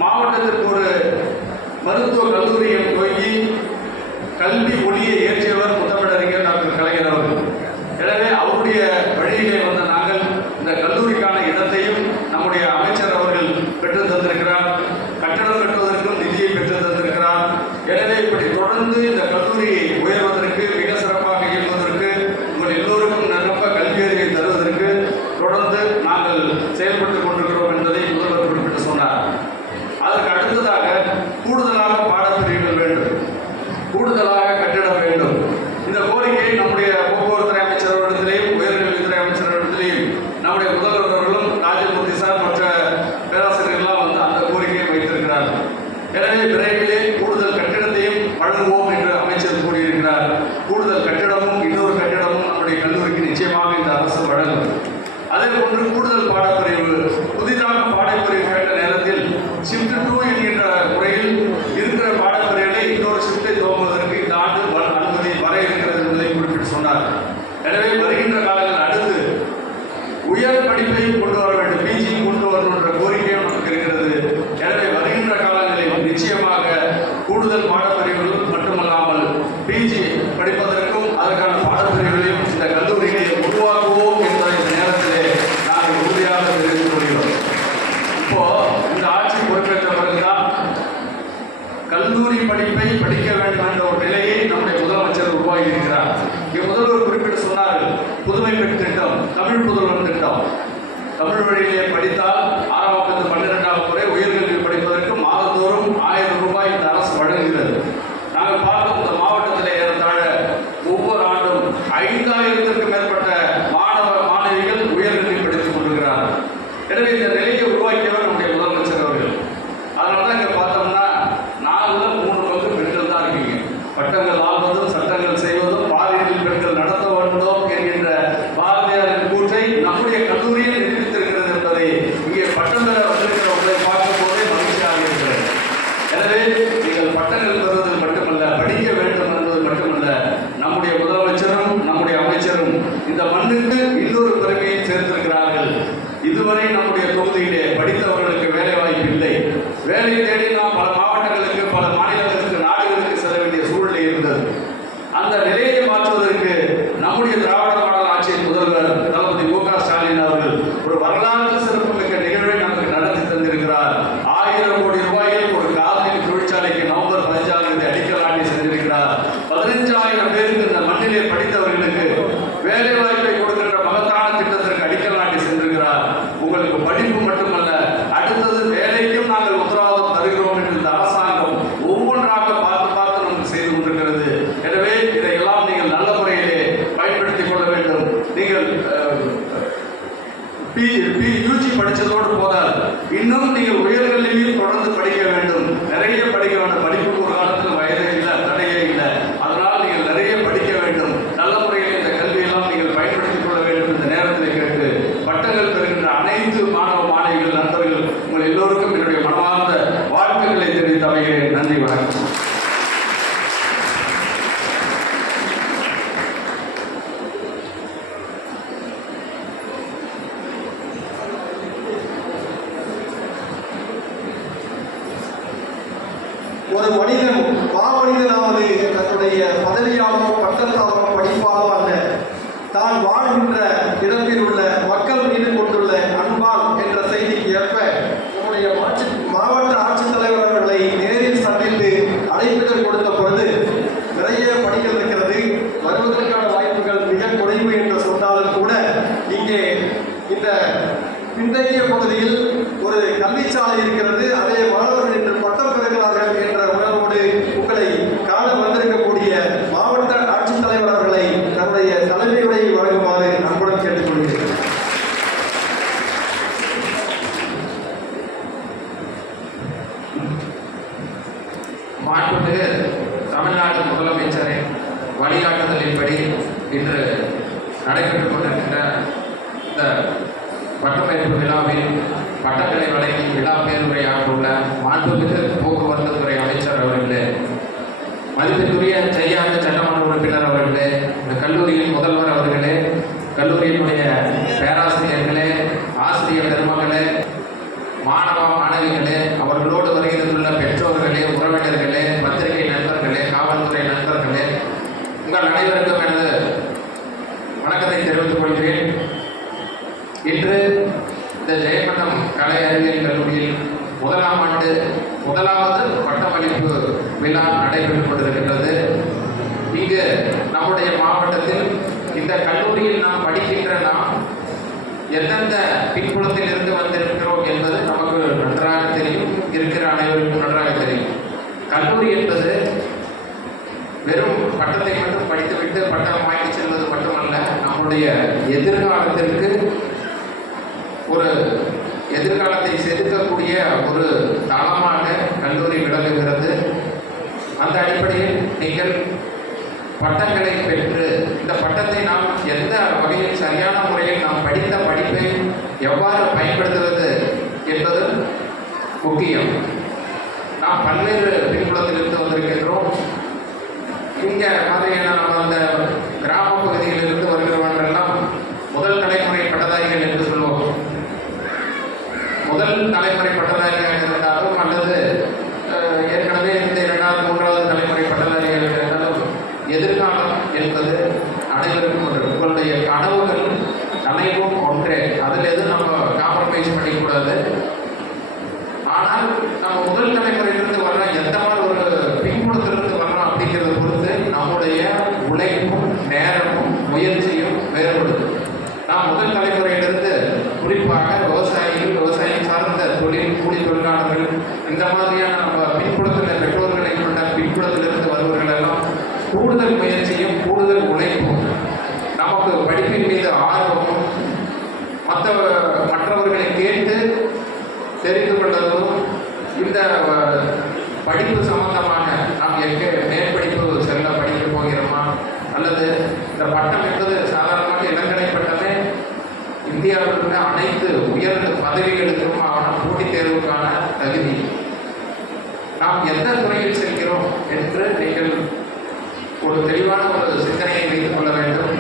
மாவட்டத்திற்கு ஒரு மருத்துவ கல்லூரியையும் துவங்கி கல்வி ஒளியை ஏற்றியவர் முத்தமிழறிஞர் டாக்டர் கலைஞர் அவர்கள். எனவே அவருடைய வழியிலே வந்த நாங்கள் இந்த கல்லூரிக்கான இடத்தையும் நம்முடைய அமைச்சர் அவர்கள் பெற்று தந்திருக்கிறார். கட்டடம் கட்டுவதற்கும் நிதியை பெற்று தந்திருக்கிறார். எனவே இப்படி தொடர்ந்து இந்த கல்லூரி உயர்வதற்கு, மிக சிறப்பாக இயங்குவதற்கு, உங்கள் எல்லோருக்கும் நிரம்ப கல்வி அறிவை தருவதற்கு தொடர்ந்து நாங்கள் செயல்பட்டுக் கொண்டிருக்கிறோம் என்பதை முதல்வர் குறிப்பிட்டு சொன்னார். அதற்கு அடுத்ததாக கூடுதலாக பாடப்பிரிவுகள் வேண்டும், கூடுதலாக கட்டிடம் வேண்டும். இந்த கோரிக்கை நம்முடைய போக்குவரத்துறை அமைச்சர் அவர்களிடத்திலேயும் உயர்கல்வித்துறை அமைச்சர் அவர்களிடத்திலேயும் நம்முடைய முதல்வர் அவர்களும் ராஜமூர்த்தி சார் மற்ற பேராசிரியர்கள்லாம் வந்து அந்த கோரிக்கையை வைத்திருக்கிறார்கள். எனவே விரைவிலே கூடுதல் கட்டிடத்தையும் வழங்குவோம் என்று அமைச்சர் கூறியிருக்கிறார். கூடுதல் கட்டிடமும் இன்னொரு கட்டிடமும் நம்முடைய கல்லூரிக்கு நிச்சயமாக இந்த அரசு வழங்கும். அதே போன்று கூடுதல் பாடப்பிரிவு, புதிதாக பாடப்பிரிவு கேட்ட நேரத்தில் ஷிஃப்ட் 2 என்கிற உயர் படிப்பையும் கொண்டு வர வேண்டும், பிஜியும் கொண்டு வரணுன்ற கோரிக்கையும் நமக்கு இருக்கிறது. எனவே வருகின்ற காலங்களில் நிச்சயமாக கூடுதல் பாடப்பிரிவுகள் மட்டுமல்லாமல் பிஜி படிப்பதற்கும் அதற்கான பாடப்பிரிவுகளையும் இந்த கல்லூரிகளை உருவாக்குவோம் என்பதை இந்த நேரத்திலே நாங்கள் உறுதியாக தெரிவித்துக் கொள்கிறோம். இப்போ இந்த ஆட்சி பொறுப்பேற்ற பிறகுதான் கல்லூரி படிப்பை படிக்க வேண்டும் என்ற ஒரு நிலையை நம்முடைய முதலமைச்சர் உருவாகி இருக்கிறார். இங்கே முதல்வர் குறிப்பிட்டு சொன்னார்கள், புதுமை பெண் திட்டம், தமிழ் புதல்வன் திட்டம். தமிழ் வழியிலே படித்தால் 6ஆம் to 12ஆம் வரை உயர்கல்வி படிப்பதற்கு மாதந்தோறும் 1000 ரூபாய் இந்த அரசு வழங்குகிறது. நாங்கள் பார்க்கும் இந்த மாவட்டத்தில் ஏறத்தாழ ஒவ்வொரு ஆண்டும் 5000த்திற்கும் மேற்பட்ட மாணவிகள் உயர்கல்வி படித்துக் கொண்டிருக்கிறார்கள். எனவே இந்த நிலையை உருவாக்கியவர் நம்முடைய முதலமைச்சர் அவர்கள். அதனால தான் இங்கே பார்த்தோம்னா 4/3 பெண்கள் தான் இருக்கீங்க. பட்டங்கள் வாழ்வதும் சட்டங்கள் செய்வதும் பாலியல் பெண்கள் நடத்த வேண்டும் என்கின்ற பாரதியாரின் கூற்றை நம்முடைய கல்லூரியில் நிரூபித்திருக்கிறது என்பதை இங்கே பட்டம் பெற வந்திருக்கிறவர்களை பார்க்கும் போதே மகிழ்ச்சியாக இருக்கிறது. எனவே நீங்கள் பட்டங்கள் பெறுவதில் மட்டுமல்ல, படிக்க வேண்டும் என்பது மட்டுமல்ல, நம்முடைய முதலமைச்சரும் நம்முடைய அமைச்சரும் இந்த மண்ணுக்கு இன்னொரு பெருமையை சேர்த்திருக்கிறார்கள். இதுவரை நம்முடைய தொகுதியிலே படித்தவர்களுக்கு வேலை வாய்ப்பு இல்லை. வேலை தேடி நாம் பல மாவட்டங்களுக்கு, பல மாநிலங்களுக்கு, நாடுகளுக்கு செல்ல வேண்டிய சூழ்நிலை இருந்தது. அந்த நிலையை மாற்றுவதற்கு நம்முடைய திராவிட மாடல் ஆட்சியின் முதல்வர் தளபதி மு.க. ஸ்டாலின் அவர்கள் ஒரு வரலாற்று சிறப்புமிக்க நிகழ்வை நமக்கு நடத்தி தந்திருக்கிறார். 1000 கோடி ரூபாயில் ஒரு காலனி தொழிற்சாலைக்கு நவம்பர் 15ஆம் தேதி அடிக்கல் நாட்டி சென்றிருக்கிறார். 15000 பேருக்கு இந்த மண்ணிலே படித்தவர்களுக்கு வேலை வாய்ப்பை கொடுக்கின்ற மகத்தான திட்டத்திற்கு அடிக்கல் நாட்டி சென்றிருக்கிறார். உங்களுக்கு படிப்பு மட்டுமல்ல, அடுத்தது வேலைக்கும் நாங்கள் உத்தரவாதம் தருகிறோம் என்று இந்த அரசாங்கம் ஒவ்வொன்றாக பார்த்து பார்த்து நமக்கு செய்து கொண்டிருக்கிறது. எனவே இதையெல்லாம் நீங்கள் நல்ல முறையிலே பயன்படுத்திக் கொள்ள வேண்டும். நீங்கள் யூஜி படித்ததோடு போதாது, இன்னும் நீங்கள் உயர்கல்வியில் தொடர்ந்து படிக்க வேண்டும். நிறைய படிக்க வேண்டும். படிப்புக்கு ஒரு காலத்தில் வயதே இல்லை, தடையே இல்லை. அதனால் நீங்கள் நிறைய படிக்க வேண்டும். நல்ல முறையில் இந்த கல்வியெல்லாம் நீங்கள் பயன்படுத்திக் கொள்ள வேண்டும். இந்த நேரத்தில் கேட்டு பட்டங்கள் பெறுகின்ற அனைத்து மாணவ மாணவிகள் நண்பர்கள் உங்கள் எல்லோருக்கும் என்னுடைய மனமார்ந்த வாழ்த்துக்களை தெரிவித்து அமைகிறேன். நன்றி, வணக்கம். ஒரு மனிதன் மாமனிதனாவது தன்னுடைய பதவியாலோ பட்டத்தாலோ படிப்பாலோ அல்ல, தான் வாழ்கின்ற இடத்தில் உள்ள மக்கள் மீது கொண்டுள்ள அன்பால் என்ற செய்திக்கு ஏற்ப நம்முடைய மாவட்ட ஆட்சித்தலைவர் அவர்களை நேரில் சந்தித்து அழைப்புதல் கொடுத்த பொழுது நிறைய பணிகள் இருக்கிறது, வருவதற்கான வாய்ப்புகள் மிக குறைவு என்று சொன்னாலும் கூட இங்கே இந்த பின்தங்கிய பகுதியில் ஒரு கல்விச்சாலை இருக்கிறது, அதே மாணவர்கள் இன்று பட்டம் பெறுகிறார்கள் என்ற உணர்வோடு உங்களை காண வந்திருக்கக்கூடிய மாவட்ட ஆட்சித்தலைவர் அவர்களை தன்னுடைய தலைமையுரை வழங்குமாறு அன்புடன் கேட்டுக்கொள்கிறேன். மாண்புமிகு தமிழ்நாடு முதலமைச்சரின் வழிகாட்டுதலின்படி இன்று நடைபெற்றுக் கொண்டிருக்கின்ற இந்த பட்டமளிப்பு விழாவில் பட்டங்களை வழங்கி விழா பேருரையாற்றுள்ள மாண்புமிகு போக்குவரத்து துறை அமைச்சர் அவர்களே, மதிப்பிற்குரிய செய்யாத சட்டமன்ற உறுப்பினர் அவர்களே, இந்த கல்லூரியின் முதல்வர் அவர்களே, கல்லூரியினுடைய பேராசிரியர்களே, ஆசிரியர் பெருமக்களே, மாணவ மாணவிகளே, அவர்களோடு வருகிறதுள்ள பெற்றோர்களே, உறவினர்களே, பத்திரிகை நண்பர்களே, காவல்துறை நண்பர்களே, உங்கள் அனைவருக்கும் எனது வணக்கத்தை தெரிவித்துக் கொள்கிறேன். இன்று இந்த ஜெயங்கொண்டம் கலை அறிவியல் கல்லூரியில் 1ஆம் ஆண்டு 1வது பட்டமளிப்பு விழா நடைபெற்றுக் கொண்டிருக்கின்றது. இங்கு நம்முடைய மாவட்டத்தில் இந்த கல்லூரியில் நாம் படிக்கின்ற நாம் எந்தெந்த பின்புலத்தில் இருந்து வந்திருக்கிறோம் என்பது நமக்கு நன்றாக தெரியும், இருக்கிற அனைவருக்கும் நன்றாக தெரியும். கல்லூரி என்பது வெறும் பட்டத்தை மட்டும் படித்துவிட்டு பட்டம் வாங்கி செல்வது மட்டுமல்ல, நம்முடைய எதிர்காலத்திற்கு ஒரு எதிர்காலத்தை செதுக்கக்கூடிய ஒரு தளமாக கல்லூரி விளங்குகிறது. அந்த அடிப்படையில் நீங்கள் பட்டங்களை பெற்று இந்த பட்டத்தை நாம் எந்த வகையில் சரியான முறையில் நாம் படித்த படிப்பை எவ்வாறு பயன்படுத்துவது என்பது முக்கியம். நாம் பல்வேறு பின்புலத்திலிருந்து வந்திருக்கின்றோம். இங்கே மாதிரியான நம்ம அந்த கிராம பகுதியிலிருந்து வருகிறவர்களெல்லாம் முதல் தலைமுறை பட்டதாரிகள் என்று உழைப்பும் ஒன்றே, அதில் எதுவும் நம்ம காம்ப்ரமைஸ் பண்ணிக்கூடாது. ஆனால் நம்ம முதல் தலைமுறையிலிருந்து வர்றோம், எந்த மாதிரி ஒரு பின்புலத்திலிருந்து வர்றோம் அப்படிங்கிறத பொறுத்து நம்முடைய உழைப்பும் நேரமும் முயற்சியும் வேறுபடுது. நாம் முதல் தலைமுறையிலிருந்து குறிப்பாக விவசாயிகள், விவசாயம் சார்ந்த தொழில், கூலி தொழிலாளர்கள், இந்த மாதிரியான நம்ம பின்புலத்தில் பெற்றோர்களை கொண்ட பின்புலத்திலிருந்து வருவர்கள் எல்லாம் கூடுதல் முயற்சியும் கூடுதல் உழைப்பும், நமக்கு படிப்பின் மீது ஆர்வமும், மற்றவர்களை கேட்டு தெரிந்து கொள்வதும், இந்த படிப்பு சம்பந்தமாக நாம் எங்கே மேற்படிப்பு செல்ல படிக்க போகிறோமா, அல்லது இந்த பட்டம் என்பது சாதாரணமாக இளங்கலை பட்டமே இந்தியாவில் உள்ள அனைத்து உயர் பதவிகளுக்கும் போட்டித் தேர்வுக்கான தகுதி. நாம் எந்த துறையில் செல்கிறோம் என்று நீங்கள் ஒரு தெளிவான ஒரு சிந்தனையை வைத்துக் கொள்ள வேண்டும்.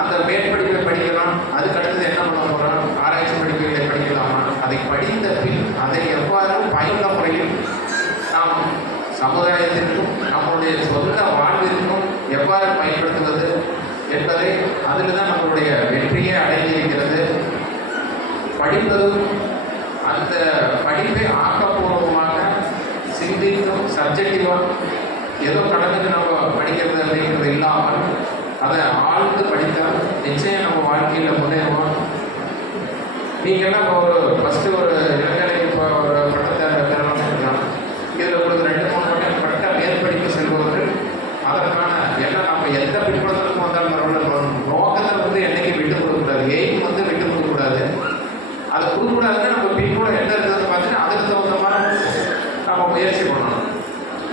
அந்த மேற்படிப்பை படிக்கலாம், அதுக்கடுத்தது என்ன பண்ண போகிறோம், ஆராய்ச்சி படிப்புகளை படிக்கலாமா, அதை படித்த பின் அதை எவ்வாறு பயனுள்ள முறையில் நாம் சமுதாயத்திற்கும் நம்முடைய சொந்த வாழ்விற்கும் எவ்வாறு பயன்படுத்துவது என்பதை அதில் தான் நம்மளுடைய வெற்றியே அடைந்திருக்கிறது. படிப்பதும் அந்த படிப்பை ஆக்கப்பூர்வமாக சிந்தித்தும் சப்ஜெக்டிவாக ஏதோ கடனுக்கு நம்ம படிக்கிறது அப்படிங்கிறது இல்லாமல் அதை ஆழ்ந்து படித்தால் நிச்சயம் நம்ம வாழ்க்கையில் முன்னேறுவோம். நீங்கள்லாம் இப்போ ஃபஸ்ட்டு ஒரு இளங்கலை இப்போ ஒரு பட்டத்தை பெறணும், இதில் உங்களுக்கு 2-3 மணி பட்ட மேற்படிப்பு செல்பவர்கள் அதற்கான எல்லாம் நம்ம எந்த பின்புலத்திற்கும் வந்தாலும் பரவாயில்ல, நோக்கத்தை என்றைக்கு விட்டு கொடுக்கக்கூடாது, எய்ம் விட்டு கொடுக்கக்கூடாது. அதை கொடுக்கக்கூடாதுன்னா நம்ம பின்புலம் என்ன இருக்கிறது பார்த்தீங்கன்னா அதுக்கு தகுந்த மாதிரி நம்ம முயற்சி பண்ணணும்.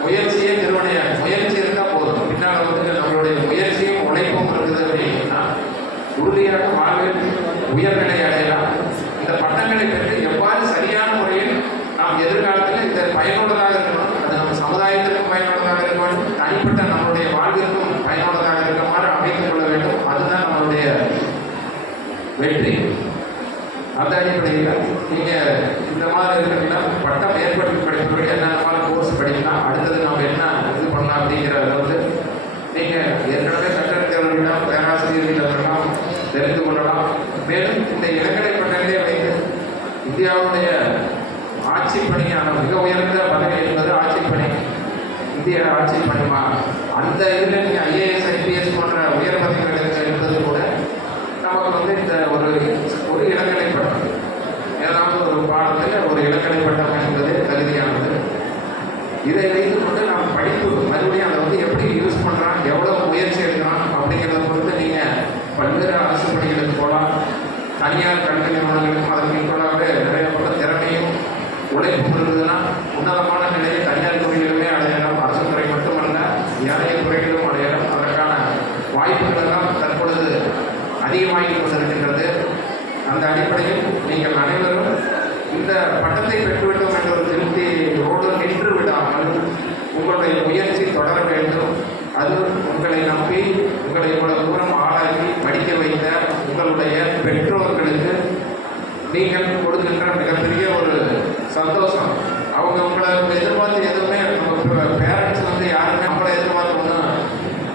முயற்சியே நிறுவனம், முயற்சி இருந்தால் போதும். பின்னால் நம்மளுடைய முயற்சியும் உழைப்பும் இருக்குது அப்படின்னா உறுதியாக வாழ்வில் உயர்நிலை அடையலாம். இந்த பட்டங்களை பெற்று எவ்வாறு சரியான முறையில் நாம் எதிர்காலத்தில் இந்த பயனுள்ளதாக இருக்கணும், அது நம்ம சமுதாயத்திற்கும் பயனுள்ளதாக இருக்க வேண்டும், தனிப்பட்ட நம்மளுடைய வாழ்விற்கும் பயனுள்ளதாக இருக்குமாறு அமைத்துக் கொள்ள வேண்டும். அதுதான் நம்மளுடைய வெற்றி. அந்த அடிப்படையில் நீங்கள் இந்த மாதிரி இருக்கிறீங்கன்னா பட்டம் மேற்படிப்பு படிப்பவர்கள் என்னென்ன கோர்ஸ் படிக்கலாம், அடுத்தது நம்ம என்ன இது பண்ணலாம் அப்படிங்கிறத நீங்கள் ஏற்கனவே கற்றறிந்தவர்களிடம் பேராசிரியர்களிடம் தெரிந்து கொள்ளலாம். மேலும் இந்த இளங்கலை பட்டங்களே வைத்து இந்தியாவுடைய ஆட்சி பணியான மிக உயர்ந்த பதவி என்பது ஆட்சி பணி, இந்திய ஆட்சி பணிமா, அந்த இதில் நீங்கள் ஐஏஎஸ் ஐபிஎஸ் போன்ற உயர் பதவிகளுக்கு என்பது கூட நமக்கு இந்த ஒரு இளங்கலை பட்டம், ஏதாவது ஒரு பாடத்தில் ஒரு இளங்கலை பட்டம் என்பது தகுதியானது. இதை வைத்து கொண்டு நாம் படிப்பு மறுபடியும் அதை எப்படி யூஸ் பண்ணுறான், எவ்வளோ முயற்சி எடுக்கலாம் அப்படிங்கிறத பொறுத்து நீங்கள் பல்வேறு அரசு பணிகளுக்கு போகலாம், தனியார் கல்வி நிறுவனங்களுக்கும் அதற்கு ஈக்குவலாகவே நிறைய பக்கம் திறமையும் உழைப்பும் இருந்ததுன்னா உன்னதமான நிலையை தனியார் துறைகளிலுமே அடையலாம். அரசு துறை மட்டுமல்ல, ஏனைய துறைகளிலும் அடையலாம். அதற்கான வாய்ப்புகள் எல்லாம் தற்பொழுது அதிகமாகி கொண்டிருக்கின்றது. அந்த அடிப்படையில் நீங்கள் அனைவரும் இந்த பட்டத்தை பெற்றுவிட்டோம் என்ற ஒரு திருப்தியோடு நின்று விடாமல் உங்களுடைய முயற்சி தொடர வேண்டும். அது உங்களை நம்பி உங்களை இவ்வளவு தூரம் ஆளாக்கி படிக்க வைத்த உங்களுடைய பெற்றோர்களுக்கு நீங்கள் கொடுக்கின்ற மிகப்பெரிய ஒரு சந்தோஷம். அவங்க உங்களை எதிர்பார்த்து எதுவுமே நம்ம பேரண்ட்ஸ் யாருமே நம்மளை எதிர்பார்த்து ஒன்றும்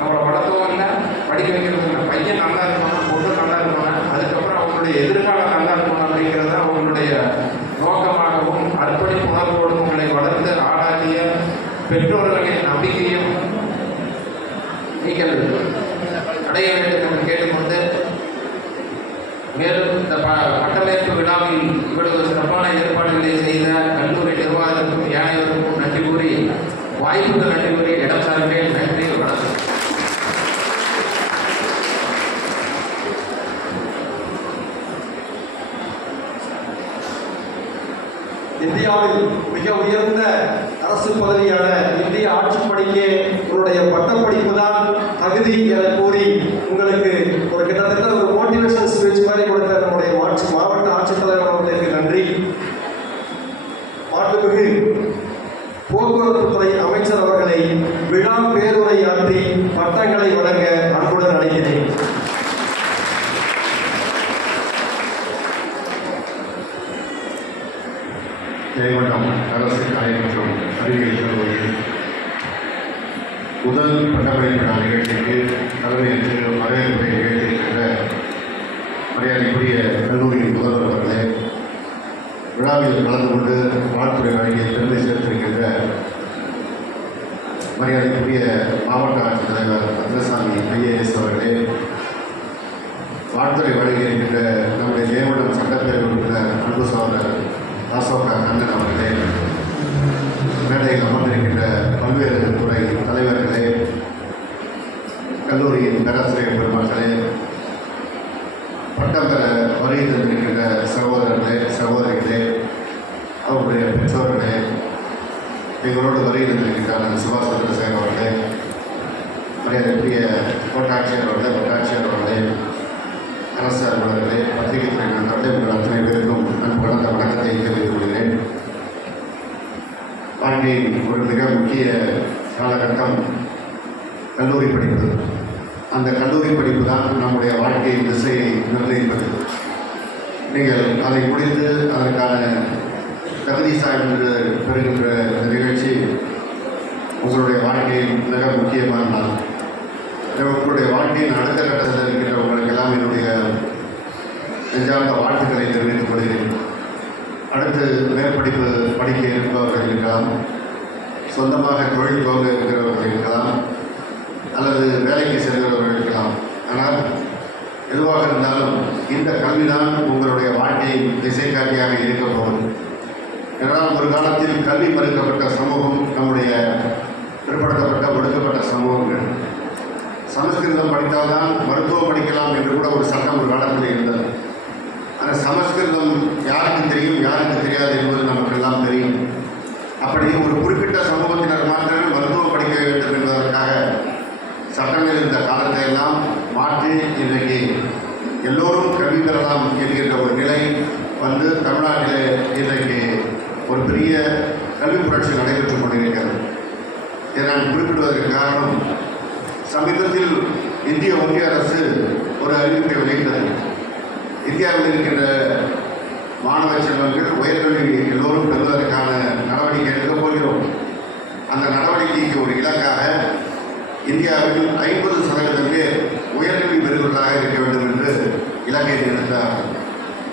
நம்மளை வளர்த்தவும் இல்லை, படிக்க வைக்கிறது இல்லை. பையன் நல்லா இருக்கணும், பொண்ணு நல்லா இருக்கணும், அதுக்கப்புறம் அவங்களுடைய எதிர்காலம் நல்லா இருக்கணும் அப்படிங்கிறத அவங்களுடைய நோக்கமாகவும் அர்ப்பணிப்பு உணர்வோடும் உங்களை வளர்த்து ஆளாக்கிய பெற்றோர்களின் நம்பிக்கையும் நீங்கள் அடைய வேண்டும் என்று கேட்டுக்கொண்டு, மேலும் இந்த பட்டமேற்பு விழாவில் இவ்வளவு சிறப்பான ஏற்பாடுகளை செய்த கல்லூரி நிர்வாகத்திற்கும் ஏனையோருக்கும் நன்றி கூறி, வாய்ப்புக்கு நன்றி கூறி இடம் சார்ந்தேன். நன்றி, வணக்கம். இந்தியாவில் மிக உயர்ந்த அரசு பதவியான இந்திய ஆட்சிப் பணிக்கே உங்களுடைய பட்டப்படிப்பு தான் தகுதி என கூறி உங்களுக்கு ஒரு கிட்டத்தட்ட ஒரு மோட்டிவேஷன் ஸ்பீச் மாதிரி கொடுத்த நம்முடைய மாவட்ட ஆட்சித்தலைவர் அவர்களுக்கு நன்றி. மாண்புமிகு போக்குவரத்து துறை அமைச்சர் அவர்களை விழா பேருரையாற்றி பட்டங்களை வழங்க அன்புடன் அழைக்கிறேன். ஜெயங்கொண்டம் அரசு கலை மற்றும் அறிவியல் கல்லூரியில் முதல் பட்டமளிப்பு விழா நிகழ்ச்சிக்கு தலைமையேற்று வரவேற்பை நிகழ்த்தியிருக்கின்ற மரியாதைக்குரிய கல்லூரியின் முதல்வர் அவர்களே, விழாவில் கலந்து கொண்டு வாழ்த்துறை வழங்கிய பெருமை சேர்த்திருக்கின்ற மரியாதைக்குரிய மாவட்ட ஆட்சித்தலைவர் ரத்னசாமி ஐஏஎஸ் அவர்களே, வாழ்த்துறை வழங்கியிருக்கின்ற நம்முடைய ஜெயமண்டம் சட்டப்பேரவை உறுப்பினர் அன்பு சகோதரர் அசோகா கண்ணன் அவர்களே, மேடையில் அமர்ந்திருக்கின்ற பல்வேறு துறை தலைவர்களே, கல்லூரியின் பேராசிரியர் பெருமக்களே, பட்டம் பெற வருகை தந்திருக்கின்ற சகோதரர்களே, சகோதரிகளே, அவருடைய பெற்றோர்களே, எங்களோடு வருகை தந்திருக்கின்ற சுபாஷ் சந்திரசேகர் அவர்களே, மரியாதைக்குரிய கோட்டாட்சியர் அவர்களே, வட்டாட்சியர் அவர்களே, அரசு அலுவலர்களே, பத்திரிகை துறை நண்பர்களே, உங்கள் அத்தனை பேருக்கும் அன்பு கலந்த வணக்கத்தை தெரிவித்துக் கொள்கிறேன். வாழ்க்கையின் ஒரு மிக முக்கிய காலகட்டம் கல்லூரி படிப்பு. அந்த கல்லூரி படிப்பு தான் நம்முடைய வாழ்க்கையின் திசையை நிர்ணயிப்பது. நீங்கள் அதை முடித்து அதற்கான தகுதி சான்று பெறுகின்ற இந்த நிகழ்ச்சி உங்களுடைய வாழ்க்கையில் மிக முக்கியமான நாள். உங்களுடைய வாழ்க்கையின் அடுத்த கட்டத்தில் இருக்கின்ற உங்களுக்கெல்லாம் என்னுடைய நெஞ்சார்ந்த வாழ்த்துக்களை தெரிவித்துக் கொள்கிறேன். அடுத்து மேற்படிப்பு படிக்க இருப்பவர்கள் இருக்கலாம், சொந்தமாக தொழில் துவங்க இருக்கிறவர்கள் இருக்கலாம், அல்லது வேலைக்கு செல்கிறவர்கள் இருக்கலாம். ஆனால் எதுவாக இருந்தாலும் இந்த கல்விதான் உங்களுடைய வாழ்க்கையின் திசை காட்டியாக இருக்க போகும். ஏனால் ஒரு காலத்தில் கல்வி மறுக்கப்பட்ட சமூகம் நம்முடைய பிற்படுத்தப்பட்ட ஒடுக்கப்பட்ட சமூகங்கள். சமஸ்கிருதம் படித்தால்தான் மருத்துவம் படிக்கலாம் என்று கூட ஒரு சட்டம் ஒரு காலத்தில் இருந்தது. ஆனால் சமஸ்கிருதம் யாருக்கு தெரியும், யாருக்கு தெரியாது என்பது நமக்கெல்லாம் தெரியும். அப்படி ஒரு குறிப்பிட்ட சமூகத்தினர் மாத்திரமே மருத்துவம் படிக்க வேண்டும் என்பதற்காக சட்டங்கள் இருந்த காலத்தை எல்லாம் மாற்றி இன்றைக்கு எல்லோரும் கல்வி பெறலாம் என்கின்ற ஒரு நிலை வந்து தமிழ்நாட்டிலே இன்றைக்கு ஒரு பெரிய கல்வி புரட்சி நடைபெற்றுக் கொண்டிருக்கிறது. இதை நான் குறிப்பிடுவதற்கு காரணம், சமீபத்தில் இந்திய ஒன்றிய அரசு ஒரு அறிவிப்பை வெளியிட்டது. இந்தியாவில் இருக்கின்ற மாணவ செல்வங்கள் உயர்கல்வி எல்லோரும் பெறுவதற்கான நடவடிக்கை எடுக்கப் போகிறோம். அந்த நடவடிக்கைக்கு ஒரு இலக்காக இந்தியாவில் 50% பேர் உயர்கல்வி பெறுவர்களாக இருக்க வேண்டும் என்று இலக்கை நிறுத்தார்.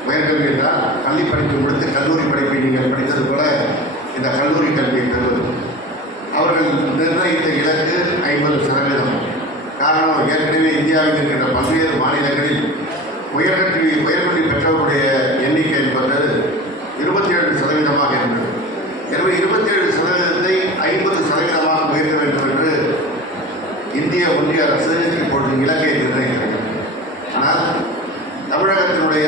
உயர்கல்வி என்றால் பள்ளி படிப்பு முடித்து கல்லூரி படிப்பை நீங்கள் படித்தது போல இந்த கல்லூரி கல்வியை பெறுவது. அவர்கள் நிர்ணயித்த இலக்கு 50%. காரணம், ஏற்கனவே இந்தியாவில் இருக்கின்ற பல்வேறு மாநிலங்களில் உயர்கல்வி பெற்றவருடைய எண்ணிக்கை என்பது 27% இருந்தது. எனவே 27%ஐ 50% உயர்த்த வேண்டும் என்று இந்திய ஒன்றிய அரசு இப்பொழுது இலக்கை நிர்ணயிக்கிறது. ஆனால் தமிழகத்தினுடைய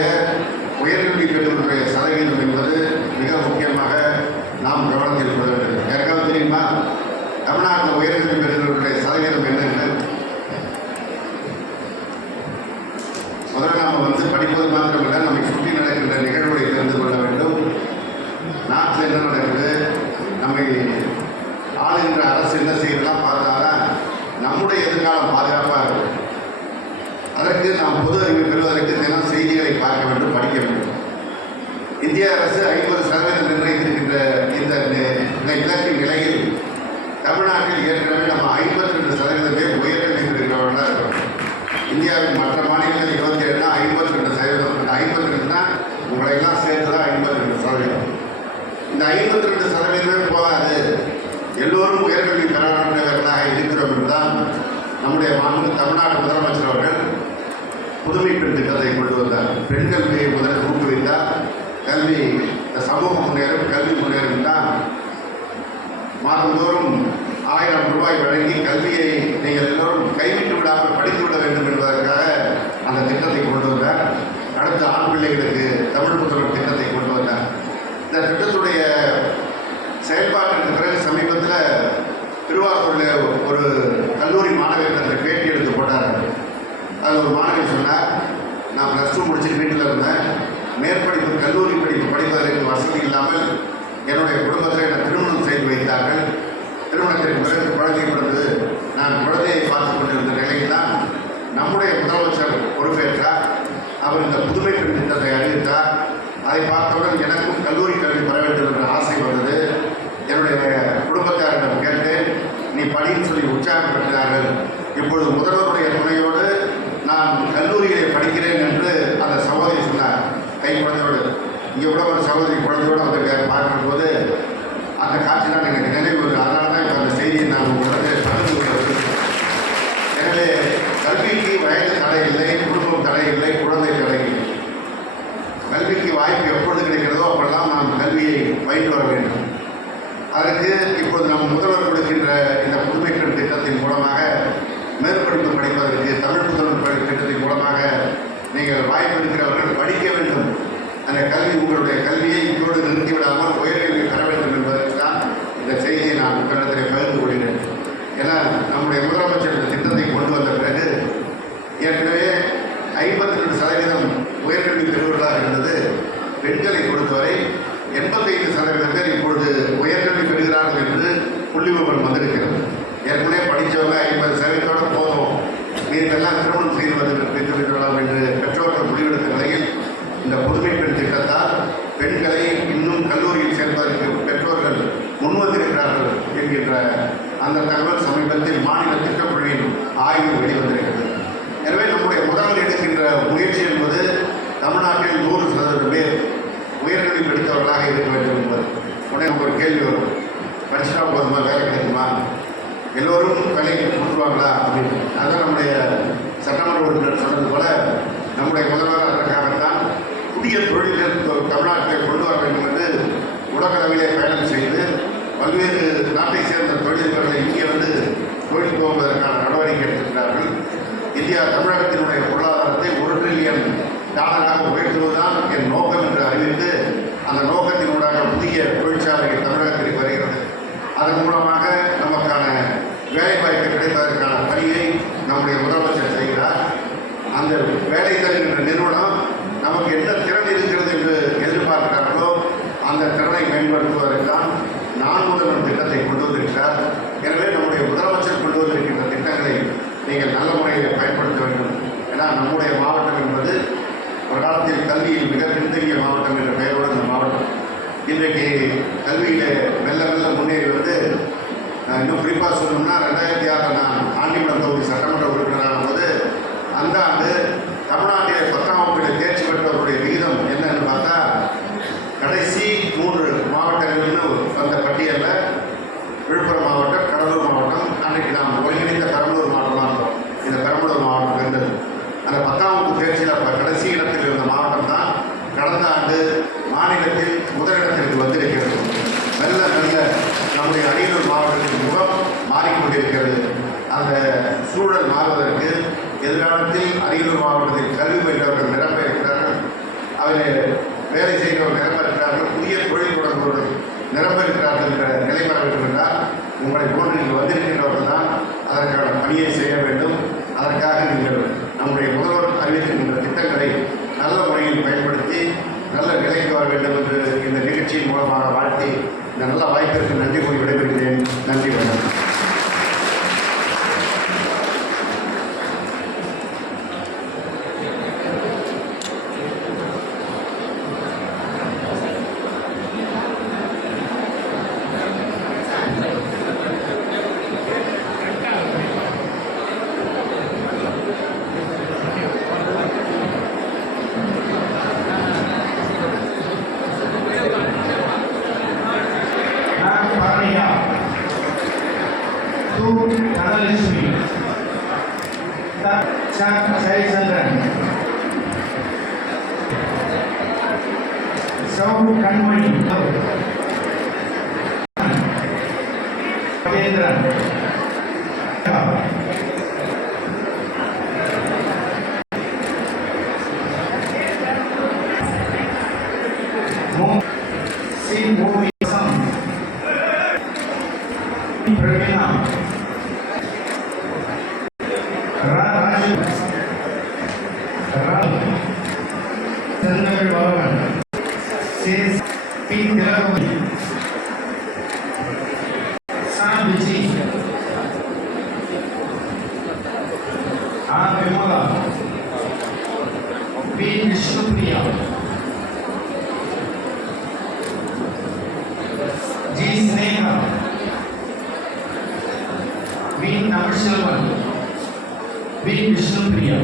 உயர்கல்வி பெற்றவர்களுடைய சதவீதம் என்பது மிக முக்கியமாக நாம் கவனத்தில் கொள்ள வேண்டும். யாருக்காவது தெரியுமா தமிழ்நாட்டில் உயர்கல்வி பெற்றவர்களுடைய சதவீதம் என்னென்னு? முதல்ல நாம் படிப்பது மாத்திரமல்ல, நம்மை சுற்றி நடக்கின்ற நிகழ்வுகளை தெரிந்து கொள்ள வேண்டும். நாட்டில் என்ன நடக்குது, நம்மை ஆளுகின்ற அரசு என்ன செய்யலாம் பார்த்தாதான் நம்முடைய எதிர்காலம் பாதுகாப்பாக இருக்கும். அதற்கு நாம் பொது அறிவை பெறுவதற்கு தினம் செய்திகளை பார்க்க வேண்டும், படிக்க வேண்டும். இந்திய அரசு 50% நிர்ணயித்திருக்கின்ற இந்த இலக்கின் நிலையில் தமிழ்நாட்டில் ஏற்கனவே நம்ம 52% பேர் உயர்கல்வி பெறுகிறவர்களாக இருக்கிறோம். இந்தியாவின் மற்ற மாநிலங்கள் 27னா 52%. 52னா உங்களை எல்லாம் சேர்த்து தான் 52%. இந்த 52% போகாது, எல்லோரும் உயர்கல்வி பெறவர்களாக இருக்கிறோம் என்றுதான் நம்முடைய மாண்பு தமிழ்நாடு முதலமைச்சர் அவர்கள் புதுமை பெண் திட்டத்தை கொண்டு வந்தார். பெண் கல்வியை முதலில் ஊக்குவித்தார். கல்வி சமூகம் முன்னேறும், கல்வி முன்னேறும் தான் மாதந்தோறும் 1000 ரூபாய் வழங்கி கல்வியை நீங்கள் எல்லோரும் கைவிட்டு விடாமல் படித்து விட வேண்டும் என்பதற்காக அந்த திட்டத்தை கொண்டு வந்தார். அடுத்த ஆண் பிள்ளைகளுக்கு தமிழ் புத்தகம் திட்டத்தை கொண்டு வந்தார். இந்த திட்டத்துடைய செயல்பாட்டிற்கு பிறகு சமீபத்தில் திருவாரூரில் ஒரு கல்லூரி மாணவியிடத்தில் பேட்டி எடுத்து போட்டார். அது ஒரு மாணவி சொன்னார், நான் +2 முடிச்சுட்டு வீட்டில் இருந்தேன். மேற்படிப்பு கல்லூரி படிப்பு படிப்பதற்கு வசதி இல்லாமல் என்னுடைய குடும்பத்தில் என்னை திருமணம் செய்து வைத்தார்கள். திருமணத்திற்கு பிறகு குழந்தை பிறந்தது. நான் குழந்தையை பார்த்து கொண்டிருந்த நிலையில் தான் நம்முடைய முதலமைச்சர் பொறுப்பேற்றார். அவர் இந்த புதுமை பெண் திட்டத்தை அறிவித்தார். அதை பார்த்தவுடன் எனக்கும் கல்லூரி கல்வி பெற வேண்டும் என்ற ஆசை வந்தது. என்னுடைய குடும்பத்தாரிடம் கேட்டேன், நீ படின்னு சொல்லி உற்சாகப்படுத்தினார்கள். இப்பொழுது முதல்வருடைய துணையோடு நான் கல்லூரியிலே படிக்கிறேன் என்று அந்த இப்போது நம் முதல்வர் கொடுக்கின்ற இந்த புதுமைக்கண் திட்டத்தின் மூலமாக மேற்படிப்பு படிப்பதற்கு தமிழ் முதல்வர் திட்டத்தின் மூலமாக நீங்கள் வாய்ப்பு இருக்கிறவர்கள் படிக்க வேண்டும். அந்த கல்வி உங்களுடைய கல்வியை இங்கோடு நிறுத்திவிடாமல் உயர்கல்வி பெற வேண்டும் என்பதற்கு தான் இந்த செய்தியை நான் உங்களிடத்திலே பகிர்ந்து கொள்கிறேன். ஏன்னா நம்முடைய முதலமைச்சர் இந்த திட்டத்தை கொண்டு வந்த பிறகு ஏற்கனவே 52% உயர்கல்வி பெறுவர்களாக இருந்தது. பெண்களை பொறுத்தவரை 85% பேர் இப்பொழுது உயர்கல்வி பெறுகிறார்கள் என்று புள்ளி விவரம் வந்திருக்கிறது. ஏற்கனவே படித்தவங்க 50% போதும், நீங்களெல்லாம் திருமணம் செய்து பெற்று விடலாம் என்று பெற்றோர்கள் முடிவெடுத்த நிலையில் இந்த புதுமை பெண் திட்டத்தால் பெண்களை இன்னும் கல்லூரியில் சேர்ப்பதற்கு பெற்றோர்கள் முன்வந்திருக்கிறார்கள் என்கின்ற அந்த தகவல் சமீபத்தில் மாநில திட்டக்குழுவின் ஆய்வு வெளிவந்திருக்கிறது. எனவே நம்முடைய முதல்வர் எடுக்கின்ற முயற்சி என்பது தமிழ்நாட்டில் 100% பேர் உயர்கல்வி படித்தவர்களாக இருக்க வேண்டும் என்பது. உடனே நமக்கு ஒரு கேள்வி வரும், படிச்சுட்டா போதுமா, வேலை கிடைக்குமா, எல்லோரும் வேலைக்கு கொடுத்துருவாங்களா அப்படின்னு. அதுதான் நம்முடைய சட்டமன்ற உறுப்பினர் சொன்னது போல நம்முடைய முதல்வர் அதற்காகத்தான் புதிய தொழில்கள் தமிழ்நாட்டில் கொண்டு வர வேண்டும் என்று உலகளவிலே பயணம் செய்து பல்வேறு நாட்டை சேர்ந்த தொழிலதிபர்களை இங்கே வந்து தொழில் துவங்குவதற்கான நடவடிக்கை எடுத்திருக்கிறார்கள். இந்தியா தமிழகத்தினுடைய பொருளாதாரத்தை $1 டிரில்லியன் உயர்த்துவதுதான் என் நோக்கம் என்று அறிவித்து அந்த நோக்கத்தினூடாக புதிய தொழிற்சாலைகள் தமிழகத்தில் வருகிறது. அதன் மூலமாக நமக்கான வேலைவாய்ப்பு கிடைப்பதற்கான பணியை நம்முடைய முதலமைச்சர் செய்கிறார். அந்த வேலை தருகின்ற நிறுவனம் நமக்கு என்ன திறன் இருக்கிறது என்று எதிர்பார்க்கிறார்களோ அந்த திறனை மேம்படுத்துவதற்கான நான் முதல்வன் திட்டத்தை கொண்டு வந்திருக்கிறார். எனவே நம்முடைய முதலமைச்சர் கொண்டு வந்திருக்கின்ற திட்டங்களை நீங்கள் நல்ல முறையில் பயன்படுத்த வேண்டும். ஏன்னா நம்முடைய மாவட்டம் என்பது ஒரு காலத்தில் கல்வியில் மிக பின்தங்கிய மாவட்டம் என்ற பெயரோடு இந்த மாவட்டம் இன்றைக்கு கல்வியில் மெல்ல மெல்ல முன்னேறி வந்து இன்னும் குறிப்பாக சொல்லணும்னா 2006 நான் ஆண்டிமடம் தொகுதி சட்டமன்ற உறுப்பினரான போது அந்த ஆண்டு தமிழ்நாட்டிலே 10ஆம் வகுப்பில் தேர்ச்சி பெற்றவர்களுடைய விகிதம் என்னன்னு பார்த்தா கடைசி 3 மாவட்டங்கள்னு அந்த பட்டியலில் விழுப்புரம் மாவட்டம், கடலூர் மாவட்டம், அன்றைக்கு நாம் ஒருங்கிணைந்த பெரம்பலூர் மாவட்டமாக இருந்தோம். இந்த பெரம்பலூர் மாவட்டம் இருந்தது. அந்த 10ஆம் வகுப்பு தேர்ச்சியில் கடைசி இடத்தில் இருந்த மாவட்டம் தான் கடந்த ஆண்டு மாநிலத்தில் முதலிடத்திற்கு வந்திருக்கிறது. மெல்ல மெல்ல நம்முடைய அரியலூர் மாவட்டத்தின் முகம் மாறிக்கொண்டிருக்கிறது. அந்த சூழல் மாறுவதற்கு எதிர்காலத்தில் அரியலூர் மாவட்டத்தில் கல்வி பயின்றவர்கள் நிரம்ப இருக்கிறார்கள், அதில் வேலை செய்கிறவர்கள் நிரம்ப இருக்கிறார்கள், புதிய தொழில் தொடங்குபவர்கள் நிரம்ப இருக்கிறார்கள் என்ற நிலை பெற வேண்டும் என்றால் உங்களை போன்று இங்கு வந்திருக்கின்றவர்கள் தான் அதற்கான பணியை செய்ய வேண்டும். அதற்காக நீங்கள் நம்முடைய முதல்வர் அறிவிக்கின்ற திட்டங்களை நல்ல முறையில் பயன்படுத்தி நல்ல நிலைக்கு வர வேண்டும் என்று இந்த நிகழ்ச்சியின் மூலமாக வாழ்த்தி இந்த நல்ல வாய்ப்பிற்கு நன்றி கூறி விடைபெறுகிறேன். நன்றி வணக்கம். Dhanalakshmi, Jayachandran, Sau Kanmani, Kendran, Pravina, Raju, Ram, Chandra Bhavan, Says P. Thilakamani, Sam Vici, R. Vimala, P. Vishnupriya, G. Sneha, V. Namashalvan, V. Vishnupriya.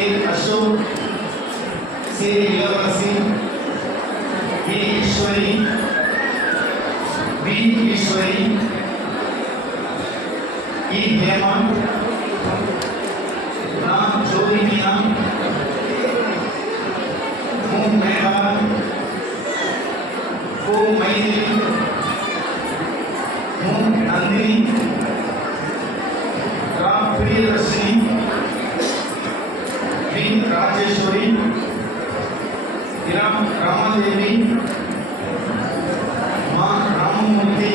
K Ashok, C இளவரசி, we Eswari, we Eswari, E Hemant, raw ஜோதிமியா, M Megha, go Maithili, M Nandini, raw Priyadarshini, we Rajeswari, இரா ராமதேவி, மா ராமமூர்த்தி,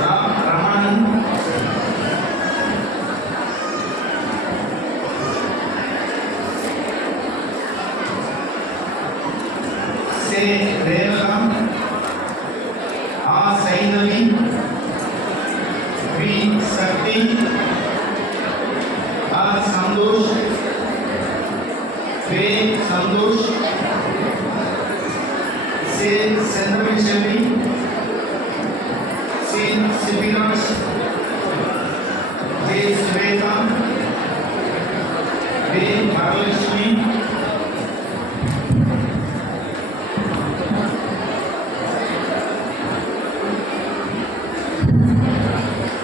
ரா ரமணன், से रेखा, आ सैंधवी, we शक्ति, आ संतोष, वे संतोष, से चंद्रविशेवी, सी शिविराज, जे Shweta, V Mahalakshmi,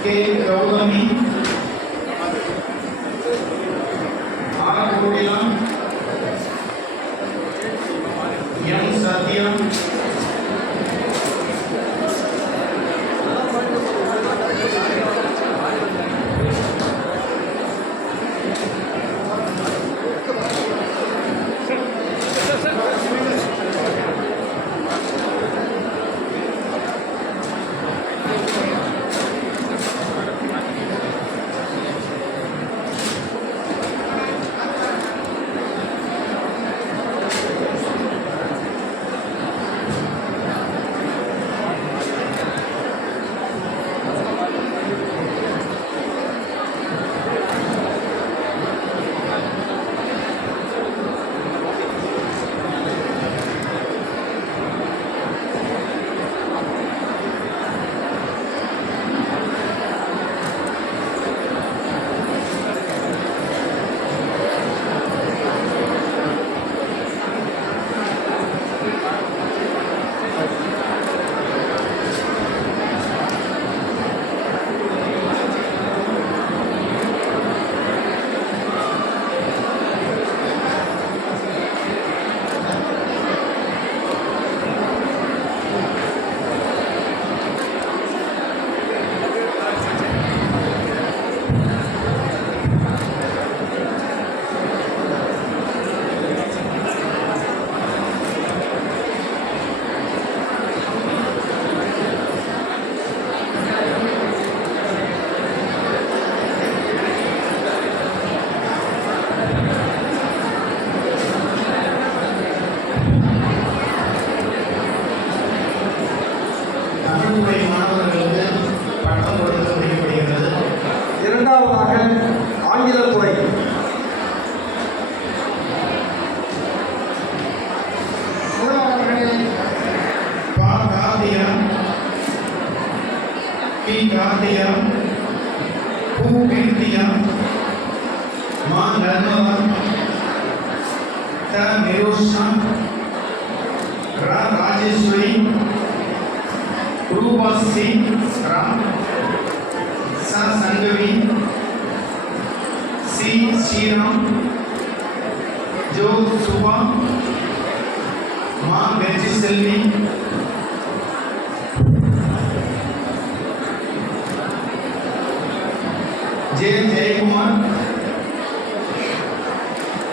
K Gautami, R Kokila, M Satya, தமிழ்துறை மாணவர்களுக்கு பட்டம் கொடுத்து முடிக்கப்படுகிறது. இரண்டாவதாக ஆங்கிலத்துறை பா கார்த்தியா, பி கார்த்தியா, பூ கீர்த்தியா, மா நர்மதா, த நிரோஷா, ரா ராஜேஸ்வரி, ரூபாஸ்ரீ ராம், ச சங்கவி, சி ஸ்ரீராம், ஜோ சுபா, மா வெற்றி செல்வி, जे जयकुमार,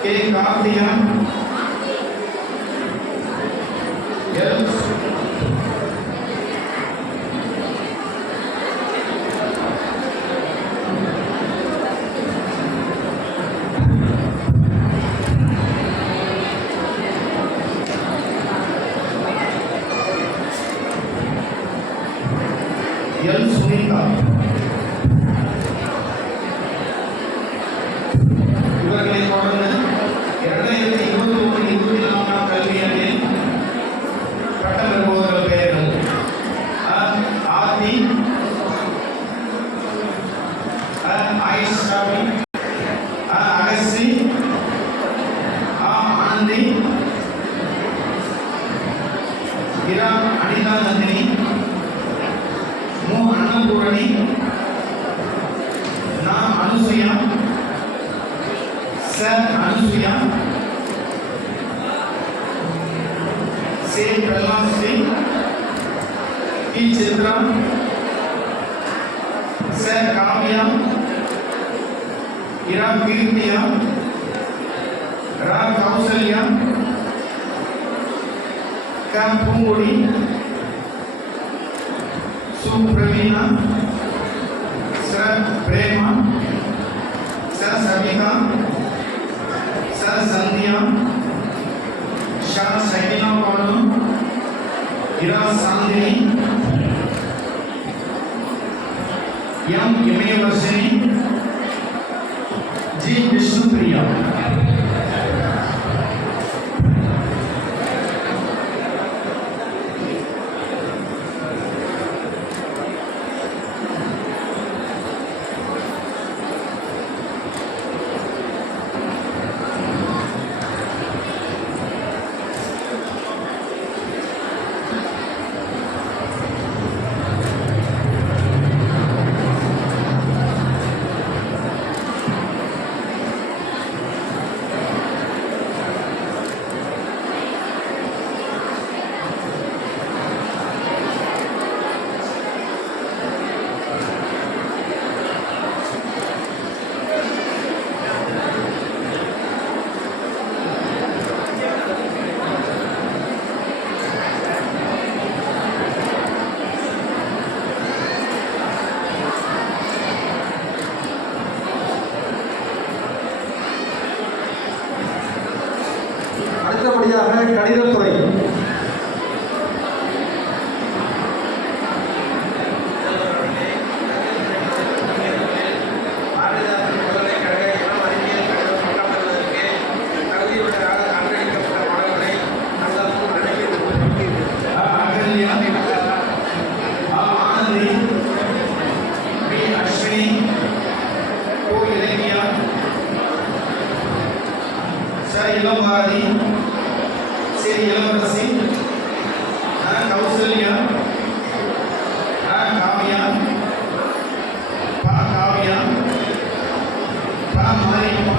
के कार्तिया, एल सुनीता, இவர்களை தொடர்ந்து 2023 ராகேஸ்வரி, அகஸ்ரீ, ஆனந்தி, இரா அனிதா நந்தினி, மு அன்னபூரணி, நா அனுசுயா, ச அனுசுயா, से प्रहलाद सिंह, पी चित्रा, से काव्या, इरा कीर्तिया, रा कौशल्या, का पूंगुड़ी, सुप्रवीणा, स प्रेमा, स सविता, स संध्या, शा सैनिना पानु, इरा सांदिनी, यम इमयवर्षिणी, जी विष्णुप्रिया। அடுத்தபடியாக கணிதத்துறை. பாரதிதாசன் பல்கலைக்கழக இளம் அறிவியல் கணிதம் பட்டம் பெறுவதற்கு தகுதியுள்ளதாக கண்டறியப்பட்ட மாணவர்களை அந்தஸ்து அனுப்பி अहल्या, आनंदी, बी अश्विनी, को इलेनिया, स इलमवादी, से इलमरसी, कौशल्या, काव्या, पा काव्या, पा मारियम्मा,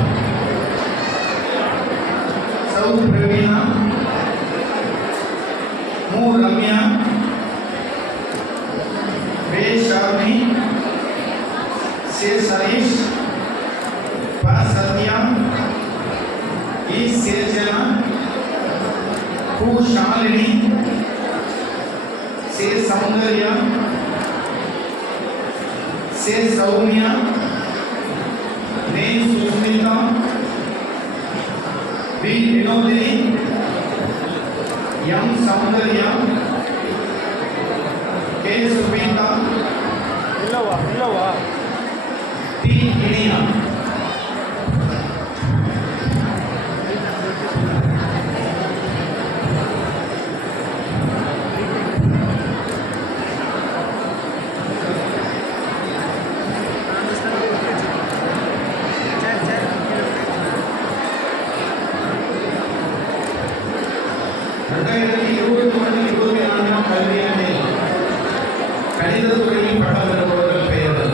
सौ प्रवीणा, मु रम्या, वे शावनी, से सरीश, पा सत्या, ई सिरजना, कु शालिनी, से सौंदर्या, से सौम्या, ने सुस्मिता, वी विनोदिनी, यम सौंदर्या, के सुमिता, टी इनिया। கல்வியாண்டில் கணிதத்துறையில் பட்டம் பெறுபவர்கள் பெயர்கள்: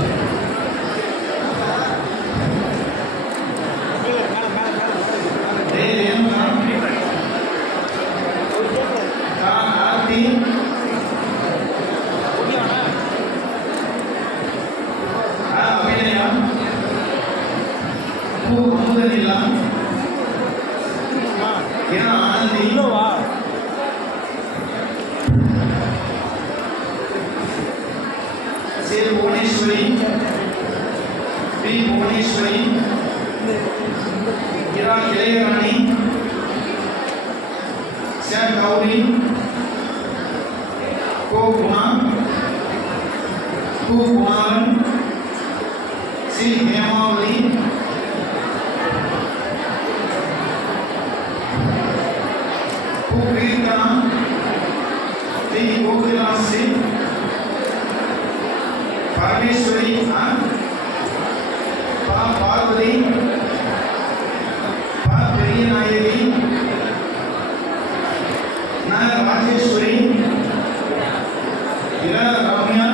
ஆர்த்தி, அபிநயா, அமுதனிலா, ஆனந்தி, से भुवनेश्वरी, बी भुवनेश्वरी, इरा इलयरानी, से गौरी, को गुणा, कु कुमारन, सी हेमावली, कु कीर्तना, दी गोकुलासी, परमेश्वरी, பார்வதி, பா. பெரியநாயகி, ந. ராஜேஸ்வரி, இர. ரம்யா,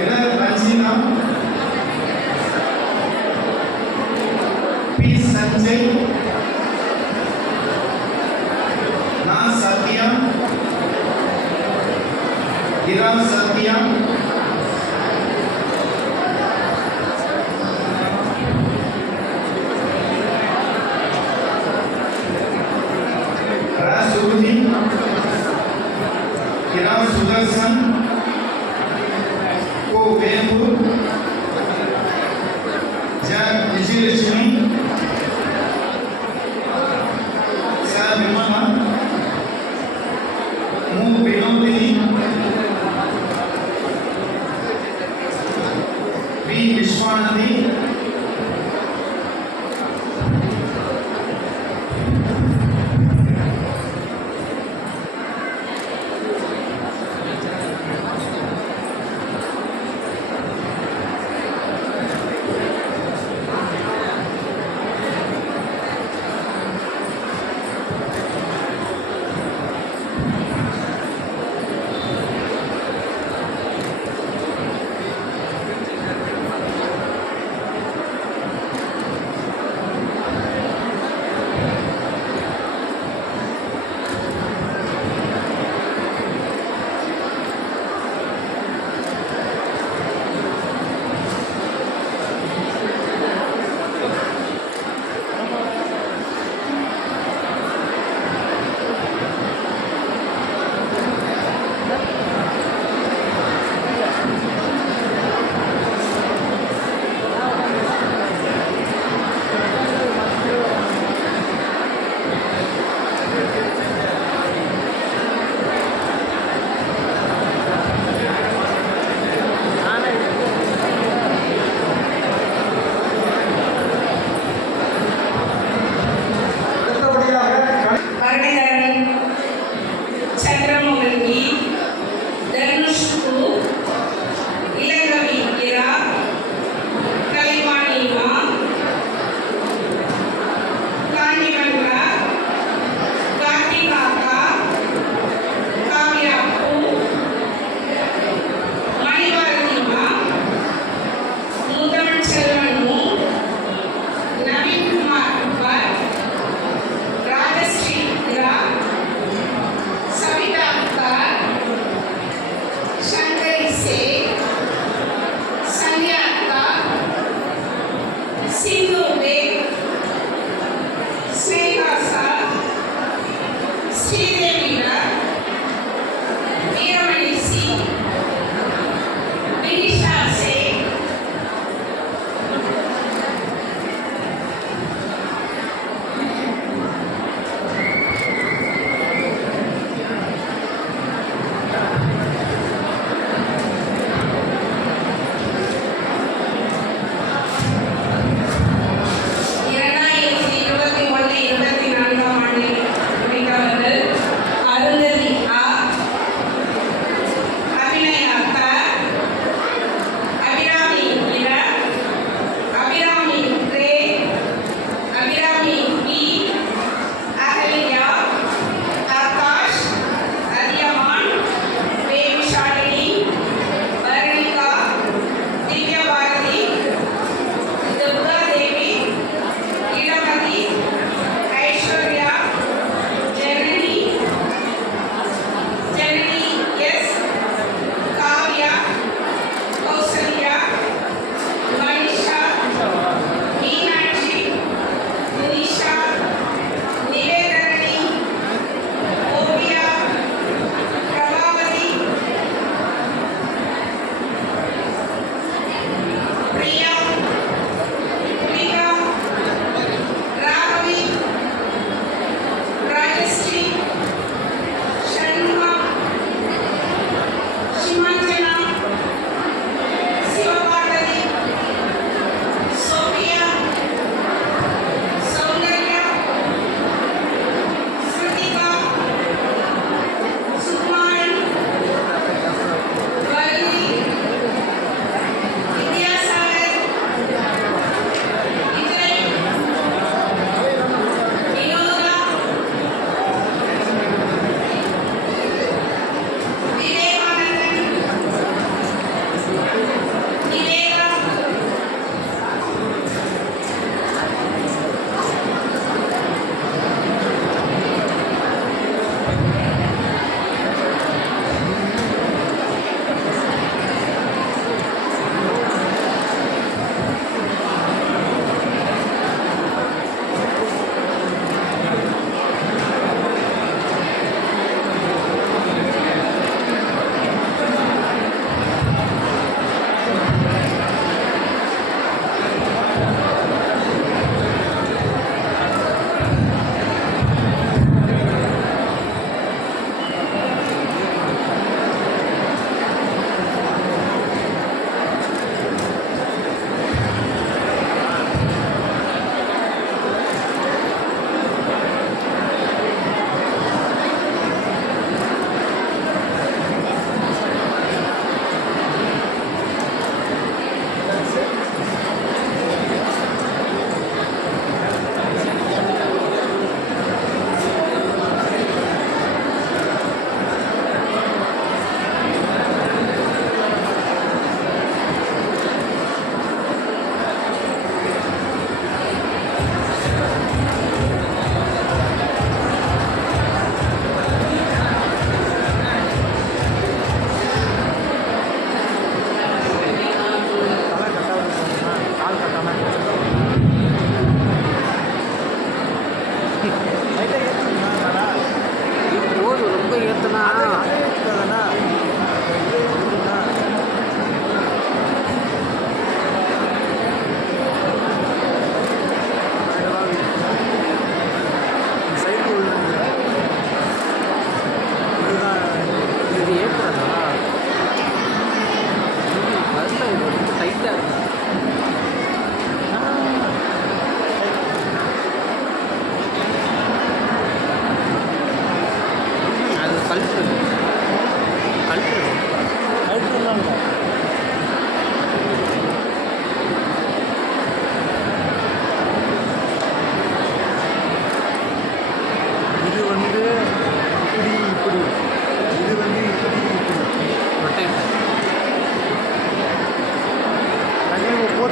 இர. ரஞ்சிதா, பி. சஞ்சய், ந. சத்யா, இர. சத்யா, ர. சுருதி, இர. சுதர்சன், கோ. வேம்பு, ஜ. விஜயலட்சுமி, ச. விமலா, மு. வினோதினி, வி. விஸ்வானதி, அடுத்தபடியாக வருடதரன், சந்திரமுகி, தனுஷ்கு, இளங்கவி இரா, கலைவாணிமா, காஞ்சிமங்கா, கார்த்திகாக்கா, காவ்யாப்பு, மணிவாரதிமா, முதல் செல்வனு, நவீன்குமார் பட், ராஜஸ்ரீ இரா, सविता अख्तर, शंकरी शेख, संध्या अख्तर, सिंधु बेग, स्नेहा शाह, श्रीदेवी राय, वीरमणि सिंह, विनिशा शेख, இரண்டாயிரத்தி 21-24 ஆண்டில் முடித்தவர்கள் அருண்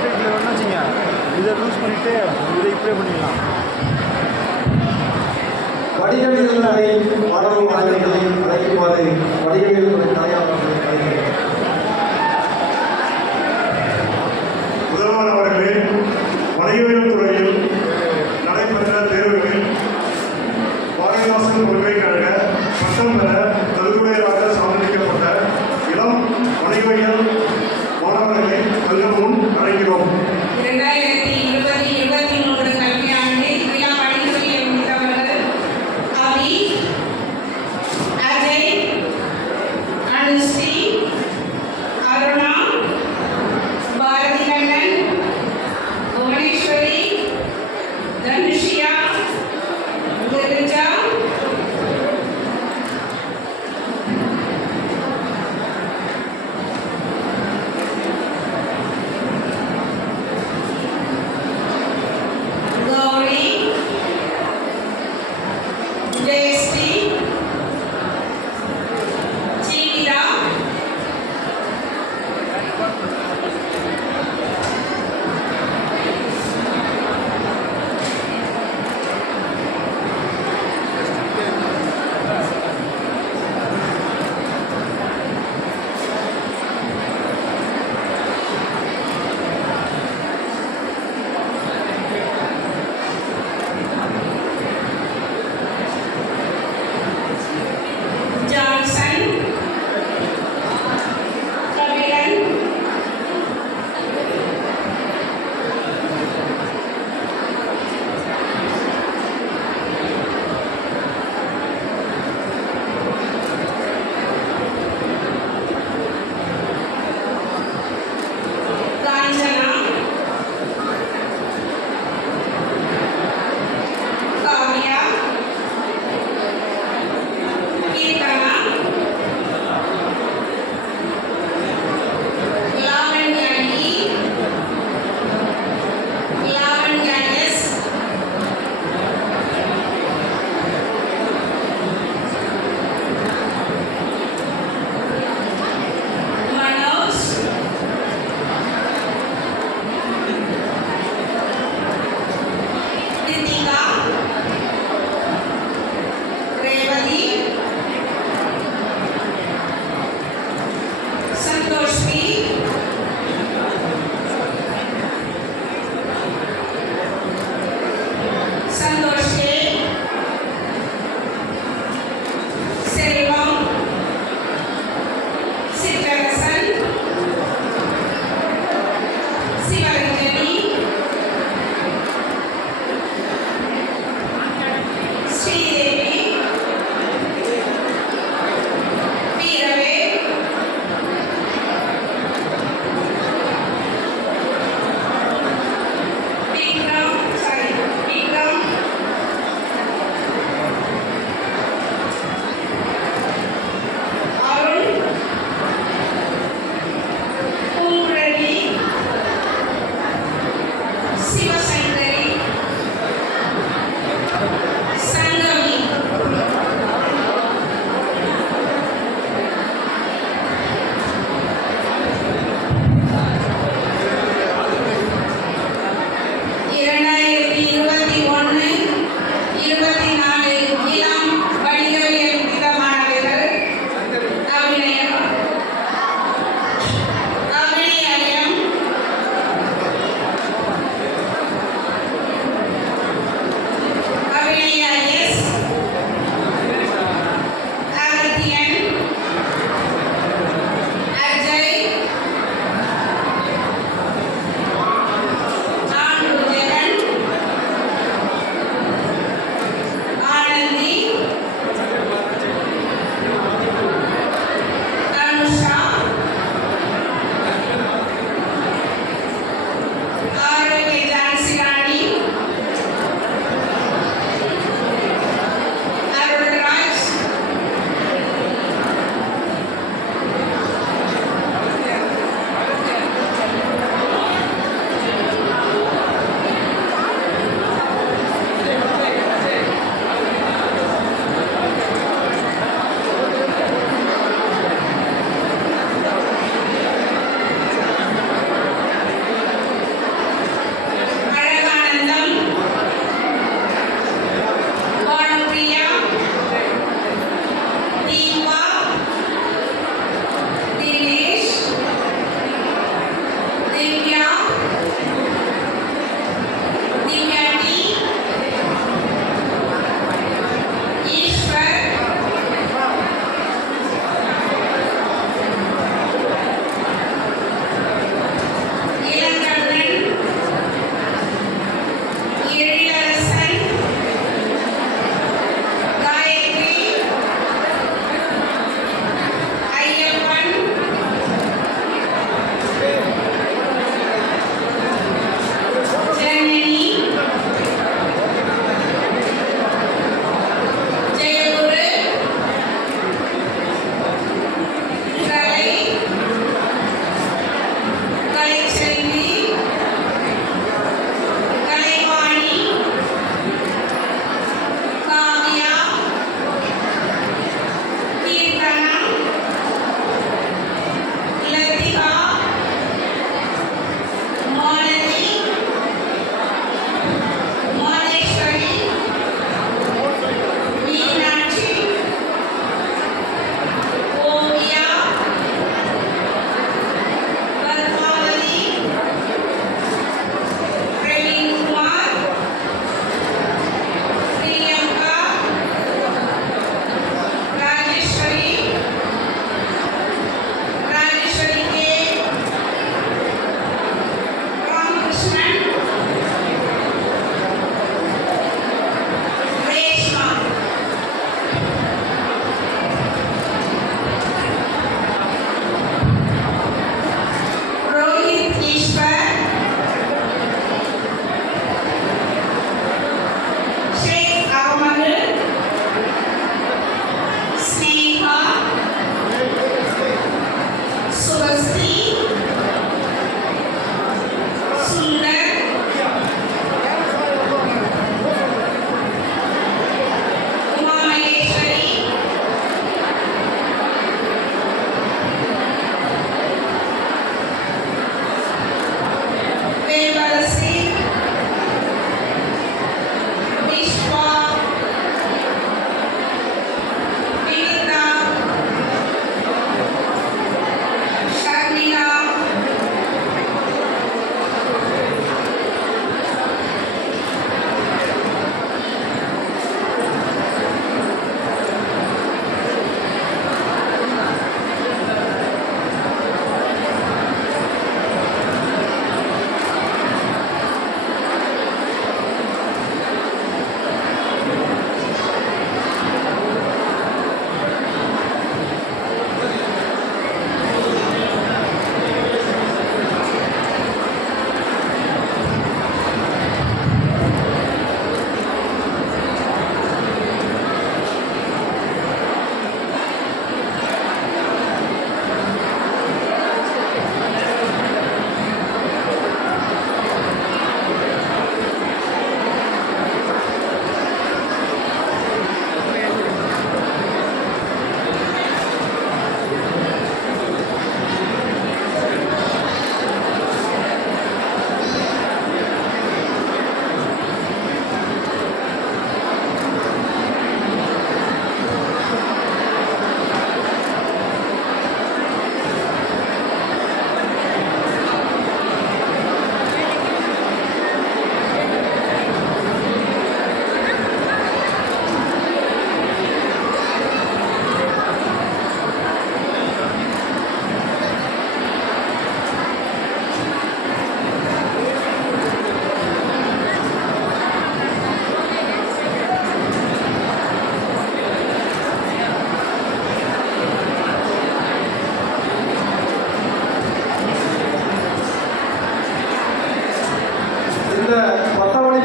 சர்டிஃபிகேட்டில் வேணும்னு வச்சுங்க இதை லூஸ் பண்ணிவிட்டு இதை இப்படியே பண்ணிடலாம். வடிகவியல் துறை மாணவ மாணவிகளை அழைக்குமாறு வடிகவியல் துறை தலையாளர்களை அழைக்கிறேன். முதல்வர் அவர்களே, வணிகவியல் துறையில் நடைபெற்ற தேர்வுகளில் பாரதிதாசன் பல்கலைக்கழக பட்டம் பெற தகுதியுடையவராக சான்றளிக்கப்பட்ட இளம் வணிகவியல் மாணவர்களை தங்கள் முன் அழைக்கிறோம். 2020-23 கல்வியாண்டில் விழா வணிகவியல் முடித்தவர்கள் அவி, அஜய், அனுஸ்ரீ, அருணா, பாரதி கண்ணன், புவனேஸ்வரி, தனுஷியா, கிரிஜா,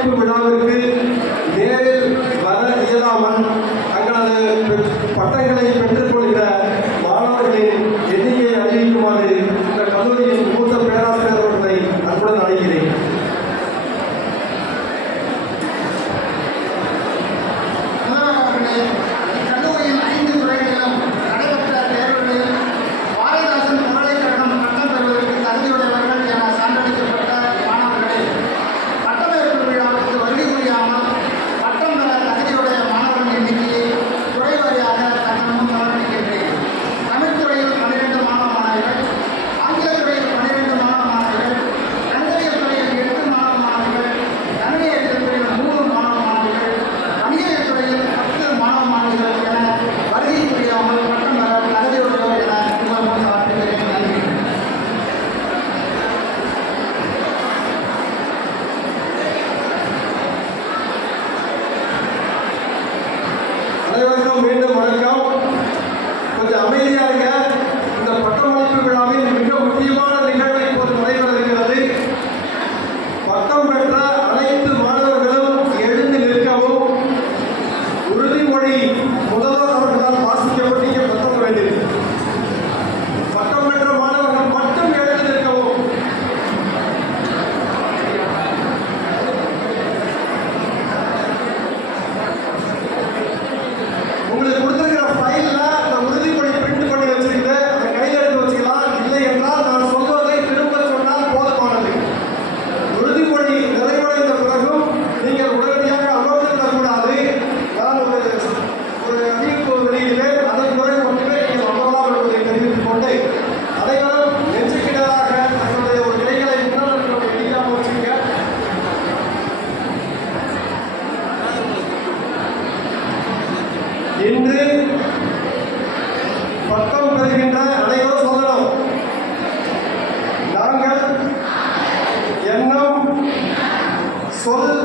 பட்டமளிப்பு விழாவிற்கு நேரில் வர இயலாமல் தங்களது பட்டங்களை பெற்றுக்கொள்கிற மாணவர்களின் எண்ணிக்கையை அறிவிக்குமாறு இந்த கல்லூரியின் மூத்த பேராசிரியர் அவர்களை அன்புடன் அழைக்கிறேன். முதல்வர்களே, இக்கல்லூரியின் 5 துறைகளிலும் நடைபெற்ற தேர்வுகளில் பாரதிதாசன் பல்கலைக்கழகம் பட்டம் பெறுவதற்கு தகுதியுடையவர்கள் என சான்றளிக்கப்பட்ட மாணவர்களே, பட்டமளிப்பு விழாவுக்கு வருகை புரியாமல் பட்டம் பெற தகுதியுடைய மாணவர்கள் எண்ணிக்கையை துறை வாரியாக தங்கள் முன் சமர்ப்பிக்கின்றேன். தமிழ் துறையில் 12 மாணவ மாணவிகள், ஆங்கிலத் துறையில் 12 மாணவ மாணவிகள், கணிதவியல் துறையில் 8 மாணவ மாணவிகள், கணினியல் துறையில் 3 மாணவ மாணவிகள், வணிகவியல் துறையில் 10 மாணவ மாணவிகள் என வருகை புரியாமல் பட்டம் பெற தகுதியுடையோர் என உங்கள் முன் சமர்ப்பிக்கிறேன். நன்றி. அனைவருக்கும் மீண்டும் வணக்கம். கொஞ்சம் அமைதியாக இந்த பட்டமளிப்பு விழாவின் மிக முக்கியமான நிகழ்வு இப்போது நடைபெற இருக்கிறது. பட்டம் பெற்ற அனைத்து மாணவர்களும் எழுந்து நிற்கவும், உறுதிமொழி முதல்வர் அவர்களால் வாசிக்கப்பட்டு இங்கே பட்டம் வேண்டும். பட்டம் பெற்ற மாணவர்கள் மட்டும் எழுந்து நிற்கவும். உங்களுக்கு கொடுத்திருக்கிற ஃபைல்ல அந்த உறுதிமொழி பிரிண்ட் பண்ணி வச்சிருக்கு. அதை கையில் எடுத்து வச்சுக்கலாம். இல்லை என்றால் நான் சொல்வதை திரும்ப சொன்னால் போதுமானது. உறுதிமொழி நிறைவடைந்த பிறகும் நீங்கள் உடனடியாக அமர்ந்துவிடக்கூடாது. நான் ஒரு அறிவிப்பு வெளியிடுவேன். அதன் பிறகு மட்டுமே நீங்கள் அமரலாம் என்பதை தெரிவித்துக் கொண்டு அனைவரும் நெஞ்சுக்கிட்டதாக தங்களுடைய ஒரு கைகளை முன்னாள் எளிதாக வச்சுங்க. இன்று பட்டம் பெறுகின்ற அனைவரும் சொல்லணும். நாங்கள் எண்ணம், சொல்,